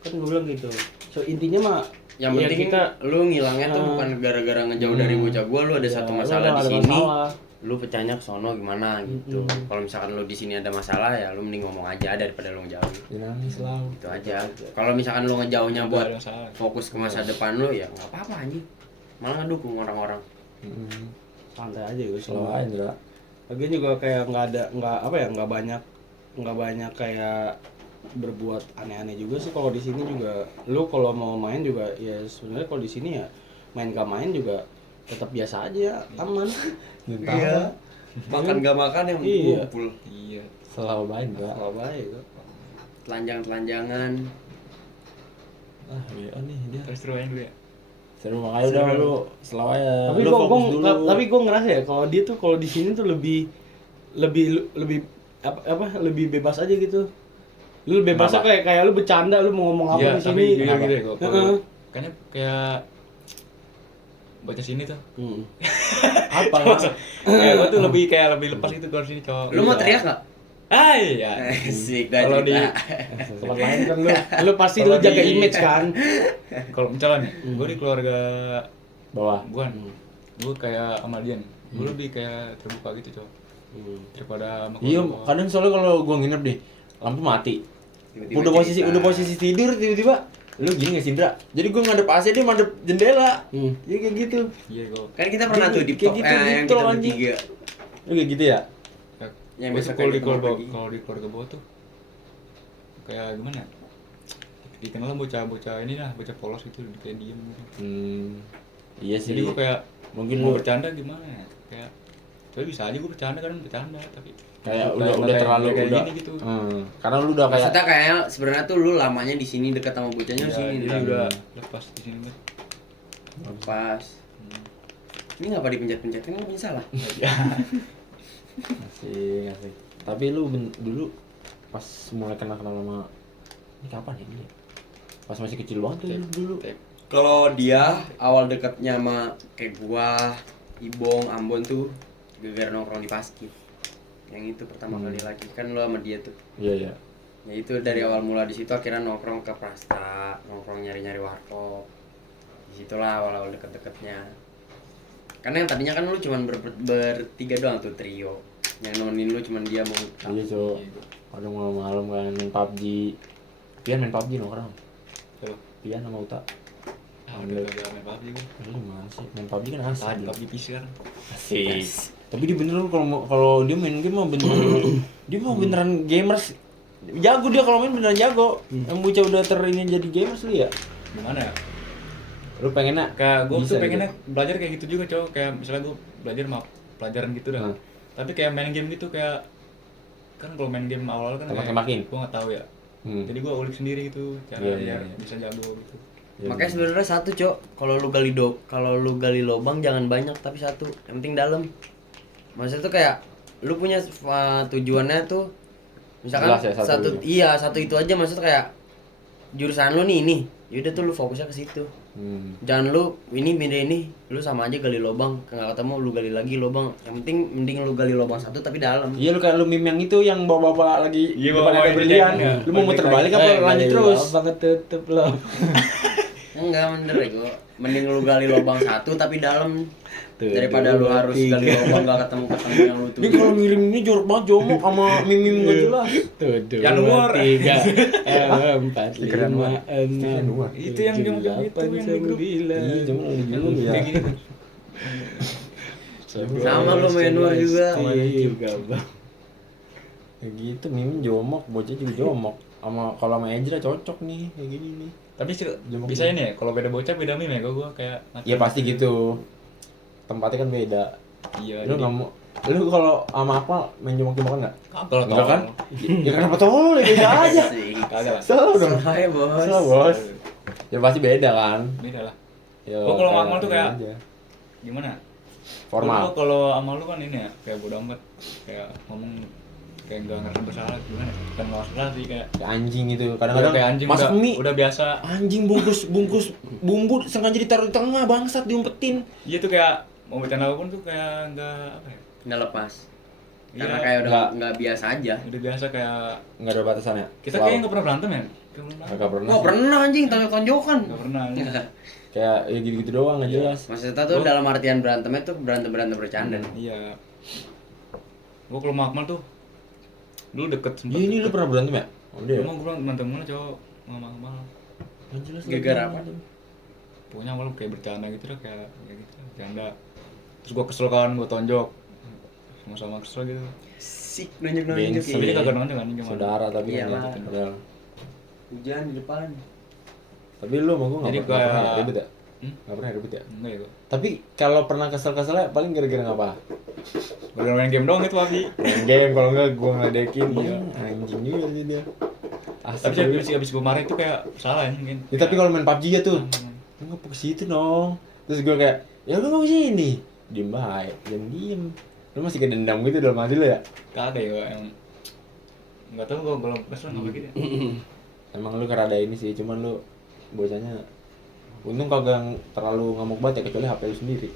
Kan gue bilang gitu. So intinya mah Yang ya penting kita lu ngilangnya tuh bukan gara-gara ngejauh dari bocah gua, lu ada satu ya, lu masalah ada di sini. masalah. Lu pecahnya ke sono gimana gitu. Kalau misalkan lu di sini ada masalah ya lu mending ngomong aja daripada lu ngejauh. Dinamis lah. Itu aja. Kalau misalkan lu ngejauhnya buat Gak ada masalah. fokus ke masa depan lu ya nggak apa-apa anjing. Malah ngedukung orang-orang. Santai aja gue Selalu selalu. aja. Lagian juga kayak nggak banyak kayak berbuat aneh-aneh juga sih kalau di sini juga. Lu kalau mau main juga ya sebenarnya kalau di sini ya main gak main juga tetap biasa aja, aman. Iya. Makan gak makan yang Iya. kumpul. Iya. Selalu baik, Bro. Kalau baik kok. Telanjang-telanjangan. Ah, iya nih dia. Terus terus aja dulu ya. Seru, makanya udah lu selalu aja. Tapi Lu fokus dulu. gue ngerasa ya kalau dia tuh kalau di sini tuh lebih lebih bebas aja gitu. Lu bebasnya kayak lu bercanda, lu mau ngomong apa Iya, di tapi sini. juga gitu ya Heeh. kayaknya kayak baca sini tuh. Apa? Kayak gue tuh lebih lepas gitu kalau sini cowok. Lu mau teriak nggak? Iya. Asik dah Kalau di cerita. Tempat lain kan lu pasti lu Kalau jaga di- image kan. kalau misalnya nih, gue di keluarga Bawah. gue gue kayak sama Dian, gue lebih kayak terbuka gitu cowok daripada sama Iya, keluarga gua. kadang soalnya kalau gua nginep nih, lampu mati. Tiba-tiba cerita. Udah posisi tidur tiba-tiba lu gini nggak sih, Indra? Jadi gua ngadep AC, dia ngadep jendela. Iya kayak gitu. Iya gue. Kan kita pernah tuh di Kayak top gitu, yang gitu kita loh, anjing. bertiga. Lu kayak gitu ya? Yang Gue besok kalau di kayak keluarga pagi. kalau di keluarga gue tuh kayak gimana? Dikenal bocah ini lah, bocah polos gitu, kayak diem gitu. Iya sih. Jadi gue kayak mungkin mau lu bercanda gimana ya? Kayak tapi bisa aja gue bercanda tapi kayak Kayak udah terlalu kayak udah. gini gitu. Karena lu udah kayak Maksudnya kayaknya sebenarnya tuh lu lamanya di sini dekat sama bocahnya Iya, sini jadi Ndra. udah lepas di sini kan. Pas. Ini ngapa dipencet-pencet? Kan lu punya salah. ngasih. Tapi lu dulu pas mulai kenal sama ini kapan ya ini? Pas masih kecil banget tuh dulu. Kalau dia awal dekatnya sama kayak gua, Ibong, Ambon tuh gara-gara nongkrong di Paskib. Yang itu pertama kali lagi kan lu sama dia tuh. Iya iya. Ya itu dari awal mula di situ akhirnya nongkrong ke Prasta, nongkrong nyari-nyari warkop. Di situlah awal-awal deket-deketnya. Karena yang tadinya kan lu cuman bertiga doang tuh trio. Yang nemenin lu cuman dia mau Iya, Cok. Kadang malam-malam kan main PUBG. Pian main PUBG nongkrong. Tuh. Pian sama Uta. Udah gak main PUBG gue. Lu gimana sih? Main PUBG kan asik. Tadi PUBG PC kan. Asik. Tapi dia beneran kalau dia main game mah beneran dia mah beneran gamers. Jago dia kalau main beneran jago. Yang bocah udah ini jadi gamers lu ya. Gimana ya? Lu pengennya Kayak gue bisa tuh pengennya gitu. belajar kayak gitu juga cowok. Kayak misalnya gue belajar mah pelajaran gitu dah. Tapi kayak main game gitu kayak kan kalau main game awal kan Tembak-tembakin. gue nggak tahu ya. Jadi gue ulik sendiri gitu cara Iya, biar iya. bisa jago gitu. Ya, Makanya sebenarnya satu, Cok. Kalau lu gali lubang jangan banyak tapi satu. Yang penting dalam. Maksudnya tuh kayak lu punya tujuannya tuh misalkan Jelas ya, satu. satu itu aja maksudnya kayak jurusan lu nih ini. Yaudah tuh lu fokusnya ke situ. Jangan lu ini pindah ini, lu sama aja gali lubang, nggak ketemu lu gali lagi lubang. Yang penting mending lu gali lubang satu tapi dalam. Iya lu kayak lu meme yang itu yang bawa-bawa lagi Iya, depan bawa ada ini berlian. ya. Lu mau muter balik apa lanjut terus? Banget tutup lo. Enggak bener ya, mending lu gali lubang satu tapi dalam. Tuh, Daripada lu harus gali lubang nggak ketemu yang lu tuju. Ini kalau ngirim ini jorok banget jomok sama meme nggak jelas. Tuh, Yang nomor 3 4 Keren 5 banget. 6 Itu yang dia makan itu yang di grup. Iya, cuma lagi dulu ya. Kayak gini. Sama lu main luar juga. Bang. Kayak gitu meme jomok, bocah juga jomok. Kalau sama Ejra cocok nih kayak gini nih. Tapi Jomok bisa ini ya, kalau beda bocah beda meme ya, gua kayak Iya pasti gitu. Tempatnya kan beda. Iya. Lu nggak mau, lu kalau sama apa main jomok-jomokan nggak? Kagak Enggak kan? Ya kenapa tolol ya beda aja. Kagak lah. Selalu dong. Saya bos. Selalu bos. Ya pasti beda kan. Beda lah. Ya, Gua kalau sama tuh kayak aja. gimana? Formal. Gua kalau sama lu kan ini ya, kayak bodo amat. Kayak ngomong kayak enggak ngerasa bersalah gimana? Bukan nggak bersalah sih kayak Kayak anjing gitu. Kadang-kadang kayak anjing masak mie. udah biasa. Anjing bungkus bumbu sengaja ditaruh di tengah bangsat diumpetin. Iya tuh kayak mau bercanda apapun tuh kayak enggak apa ya? Nggak lepas. Iya, Karena kayak udah nggak. nggak biasa aja. udah biasa kayak Enggak ada batasannya. kita kayaknya nggak pernah berantem ya? Enggak pernah. Wah sih. pernah anjing tonjok-tonjokan. Nggak pernah. Kayak ya gitu-gitu doang enggak jelas. Maksudnya tuh dalam artian berantemnya tuh berantem bercanda. Iya. Gua kalau sama Akmal tuh dulu deket sempet. Iya, ini lu pernah berantem ya? Oh, dia. Emang gua berantem mana cowok sama Akmal. Enggak jelas. Gara-gara apa? Pokoknya awal kayak bercanda gitu dah kayak gitu bercanda. Terus gua kesel kan, gua tonjok. Sama-sama kesel gitu. Sik nunjuk-nunjuk. Gengsi. Tapi dia Iya. kagak nonton kan gimana. Saudara tapi Iya kan lah. gitu, padahal. Hujan di depan. Tapi lu sama gua Jadi enggak pernah kayak- ribet ya? Hmm? Enggak pernah ribet ya? Enggak ya gua. Tapi kalau pernah kesel-keselnya paling gara-gara ngapa? Baru main game doang itu Abi. Main game kalau enggak gua ngeledekin. Iya. Anjing juga sih dia. Tapi sih abis gua marah itu kayak salah ya mungkin. Ya, tapi kalau main PUBG ya tuh, lu ngapa ke situ dong? Terus gua kayak, ya lu ngapa sini? Diem baik, diem. Lu masih kayak dendam gitu dalam hati lu ya? Kagak ya yang enggak tahu gua belum kesel enggak gitu. Emang lu kerada ini sih, cuman lu bocahnya untung kagak terlalu ngamuk banget ya kecuali HP lu sendiri.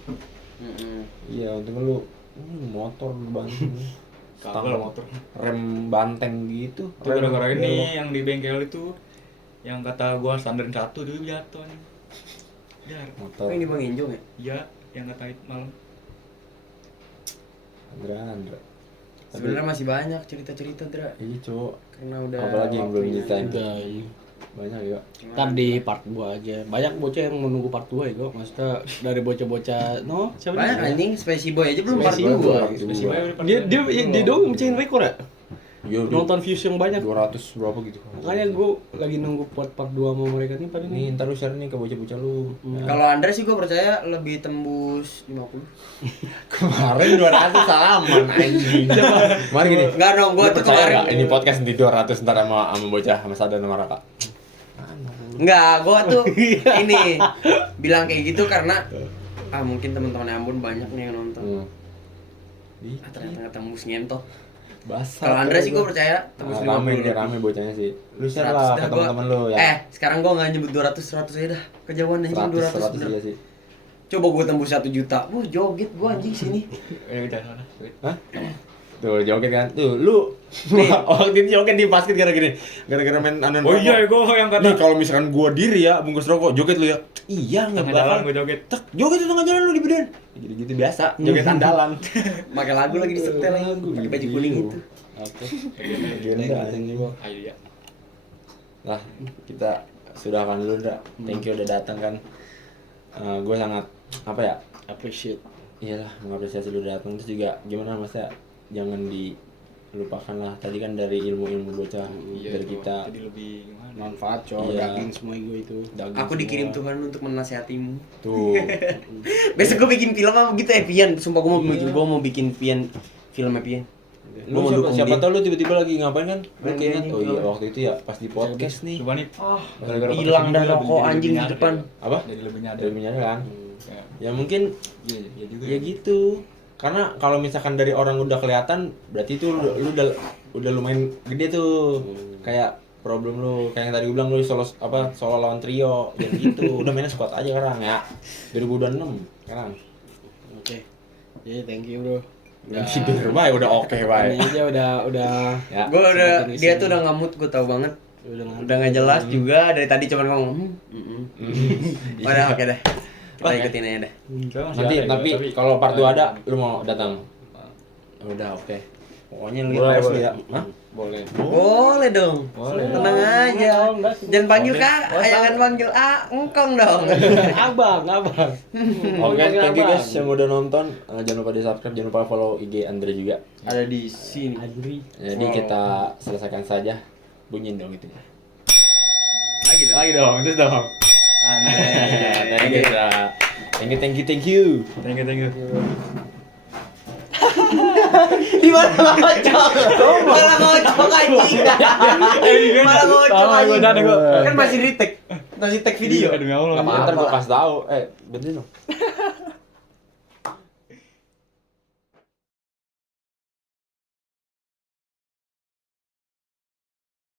Iya, untung lu motor lu banting. Kagak lah motor. Rem banteng gitu. Itu gara-gara ini yang di bengkel itu yang kata gua standarin 1 dulu jatuh nih. Dar. Motor. Oh ini Bang Injong ya? Iya, yang kata itu malam. Andra. Sebenarnya masih banyak cerita-cerita Dra. Iya, Cok. Karena udah Apalagi yang belum waktunya. diceritain. Udah, iya. Banyak ya. Ntar di part 2 aja. Banyak bocah yang menunggu part 2 ya, kok. Maksudnya dari bocah-bocah siapa Banyak nih? anjing Spacey Boy aja belum part Spacey Boy. 2. Spesial udah pada- Dia dong mecahin rekor ya? Iya, Nonton views yang banyak. 200 berapa gitu. Makanya gue lagi nunggu part 2 sama mereka nih pada Nih, nih. ntar lu share nih ke bocah-bocah lu. Kalau Andre sih gue percaya lebih tembus 50. Kemarin 200 salaman anjing. Mari gini. Enggak dong, gue Lu tuh percaya kemarin. nggak ini podcast di 200 ntar sama bocah sama Sada sama Raka. Enggak, gue tuh ini bilang kayak gitu karena mungkin teman-teman Ambon banyak nih yang nonton. Ternyata nggak tembus ngentot. Basah. Kalau Andre sih gue percaya tembus 50. rame dia rame bocahnya sih. Lu share 100 lah dah ke gua. teman-teman lu ya. Sekarang gue nggak nyebut 200 aja dah. Kejauhan anjing 200 100 bener. iya sih. Coba gue tembus 1 juta. Wah, joget gue anjing sini. udah sana. Hah? Tuh joget kan. Tuh lu Nih. waktu itu joget di basket gara-gara main anon. Oh iya, gua yang Nih kata kalau misalkan gua diri ya bungkus rokok joget lu ya. Iya enggak tengah jalan bakal. gua joget. Tek, joget di tengah jalan lu di bedan. Gitu-gitu biasa, joget andalan. Pakai lagu lagi disetel lagi. Pakai baju kuning itu. Oke. Legenda anjing. Ayo ya. Lah, kita sudahan dulu, Ndra. Thank you udah datang kan. Gue sangat apa ya? Appreciate. Iyalah, mengapresiasi lu datang terus juga gimana Mas ya? Jangan dilupakan lah. Tadi kan dari ilmu-ilmu bocah dari kita. Jadi lebih gimana? Manfaat coy, Iya. daging semua ego itu. Daging Aku dikirim semua. Tuhan untuk menasihatimu. Tuh. Besok gue bikin film apa gitu Pian. Sumpah gue mau bikin Pian film Pian. Lu Gua mau dukung siapa dia. tahu lu tiba-tiba lagi ngapain kan? Lu Main keinget, game oh iya juga. waktu itu ya pas di podcast nih. Coba nih. Gara-gara Hilang podcast dah ini gua rokok jadi anjing di nyadar depan. ya. Apa? Jadi lebih nyadar. Dari menyadar kan? Ya. Ya mungkin Iya, iya juga. ya gitu. Karena kalau misalkan dari orang udah kelihatan berarti itu lu udah lumayan gede tuh. Kayak problem lu. Kayak yang tadi gue bilang lu solo lawan trio, jangan gitu. Udah mainnya squad aja sekarang ya. 2026 sekarang. Oke. Jadi thank you bro. Udah tidur bae, udah oke bae. Ini aja udah. Ya. Gue udah, dia tuh udah nggak mood, gue tau banget. Udah nggak jelas juga, dari tadi cuma ngomong Udah oke deh. Kita ikutin aja deh. Tapi kalau part 2 ada, lu mau datang? Udah oke. Pokoknya lu Boleh, harus boleh. ya. Hah? Boleh. Boleh dong. Tenang aja. Jangan panggil Kak, jangan panggil engkong dong. Abang. Oke, thank you guys yang udah nonton. Jangan lupa di-subscribe, jangan lupa follow IG Andre juga. Ada di sini. Jadi kita selesaikan saja. Bunyiin dong itu. Lagi dong, terus dong. Thank you. Thank you. Di mana ngocok? Malah ngocok anjing. Malah ngocok anjing. Kan masih di tag. Masih tag video. Aduh, nggak mau Ntar gue pas tahu. Bener dong.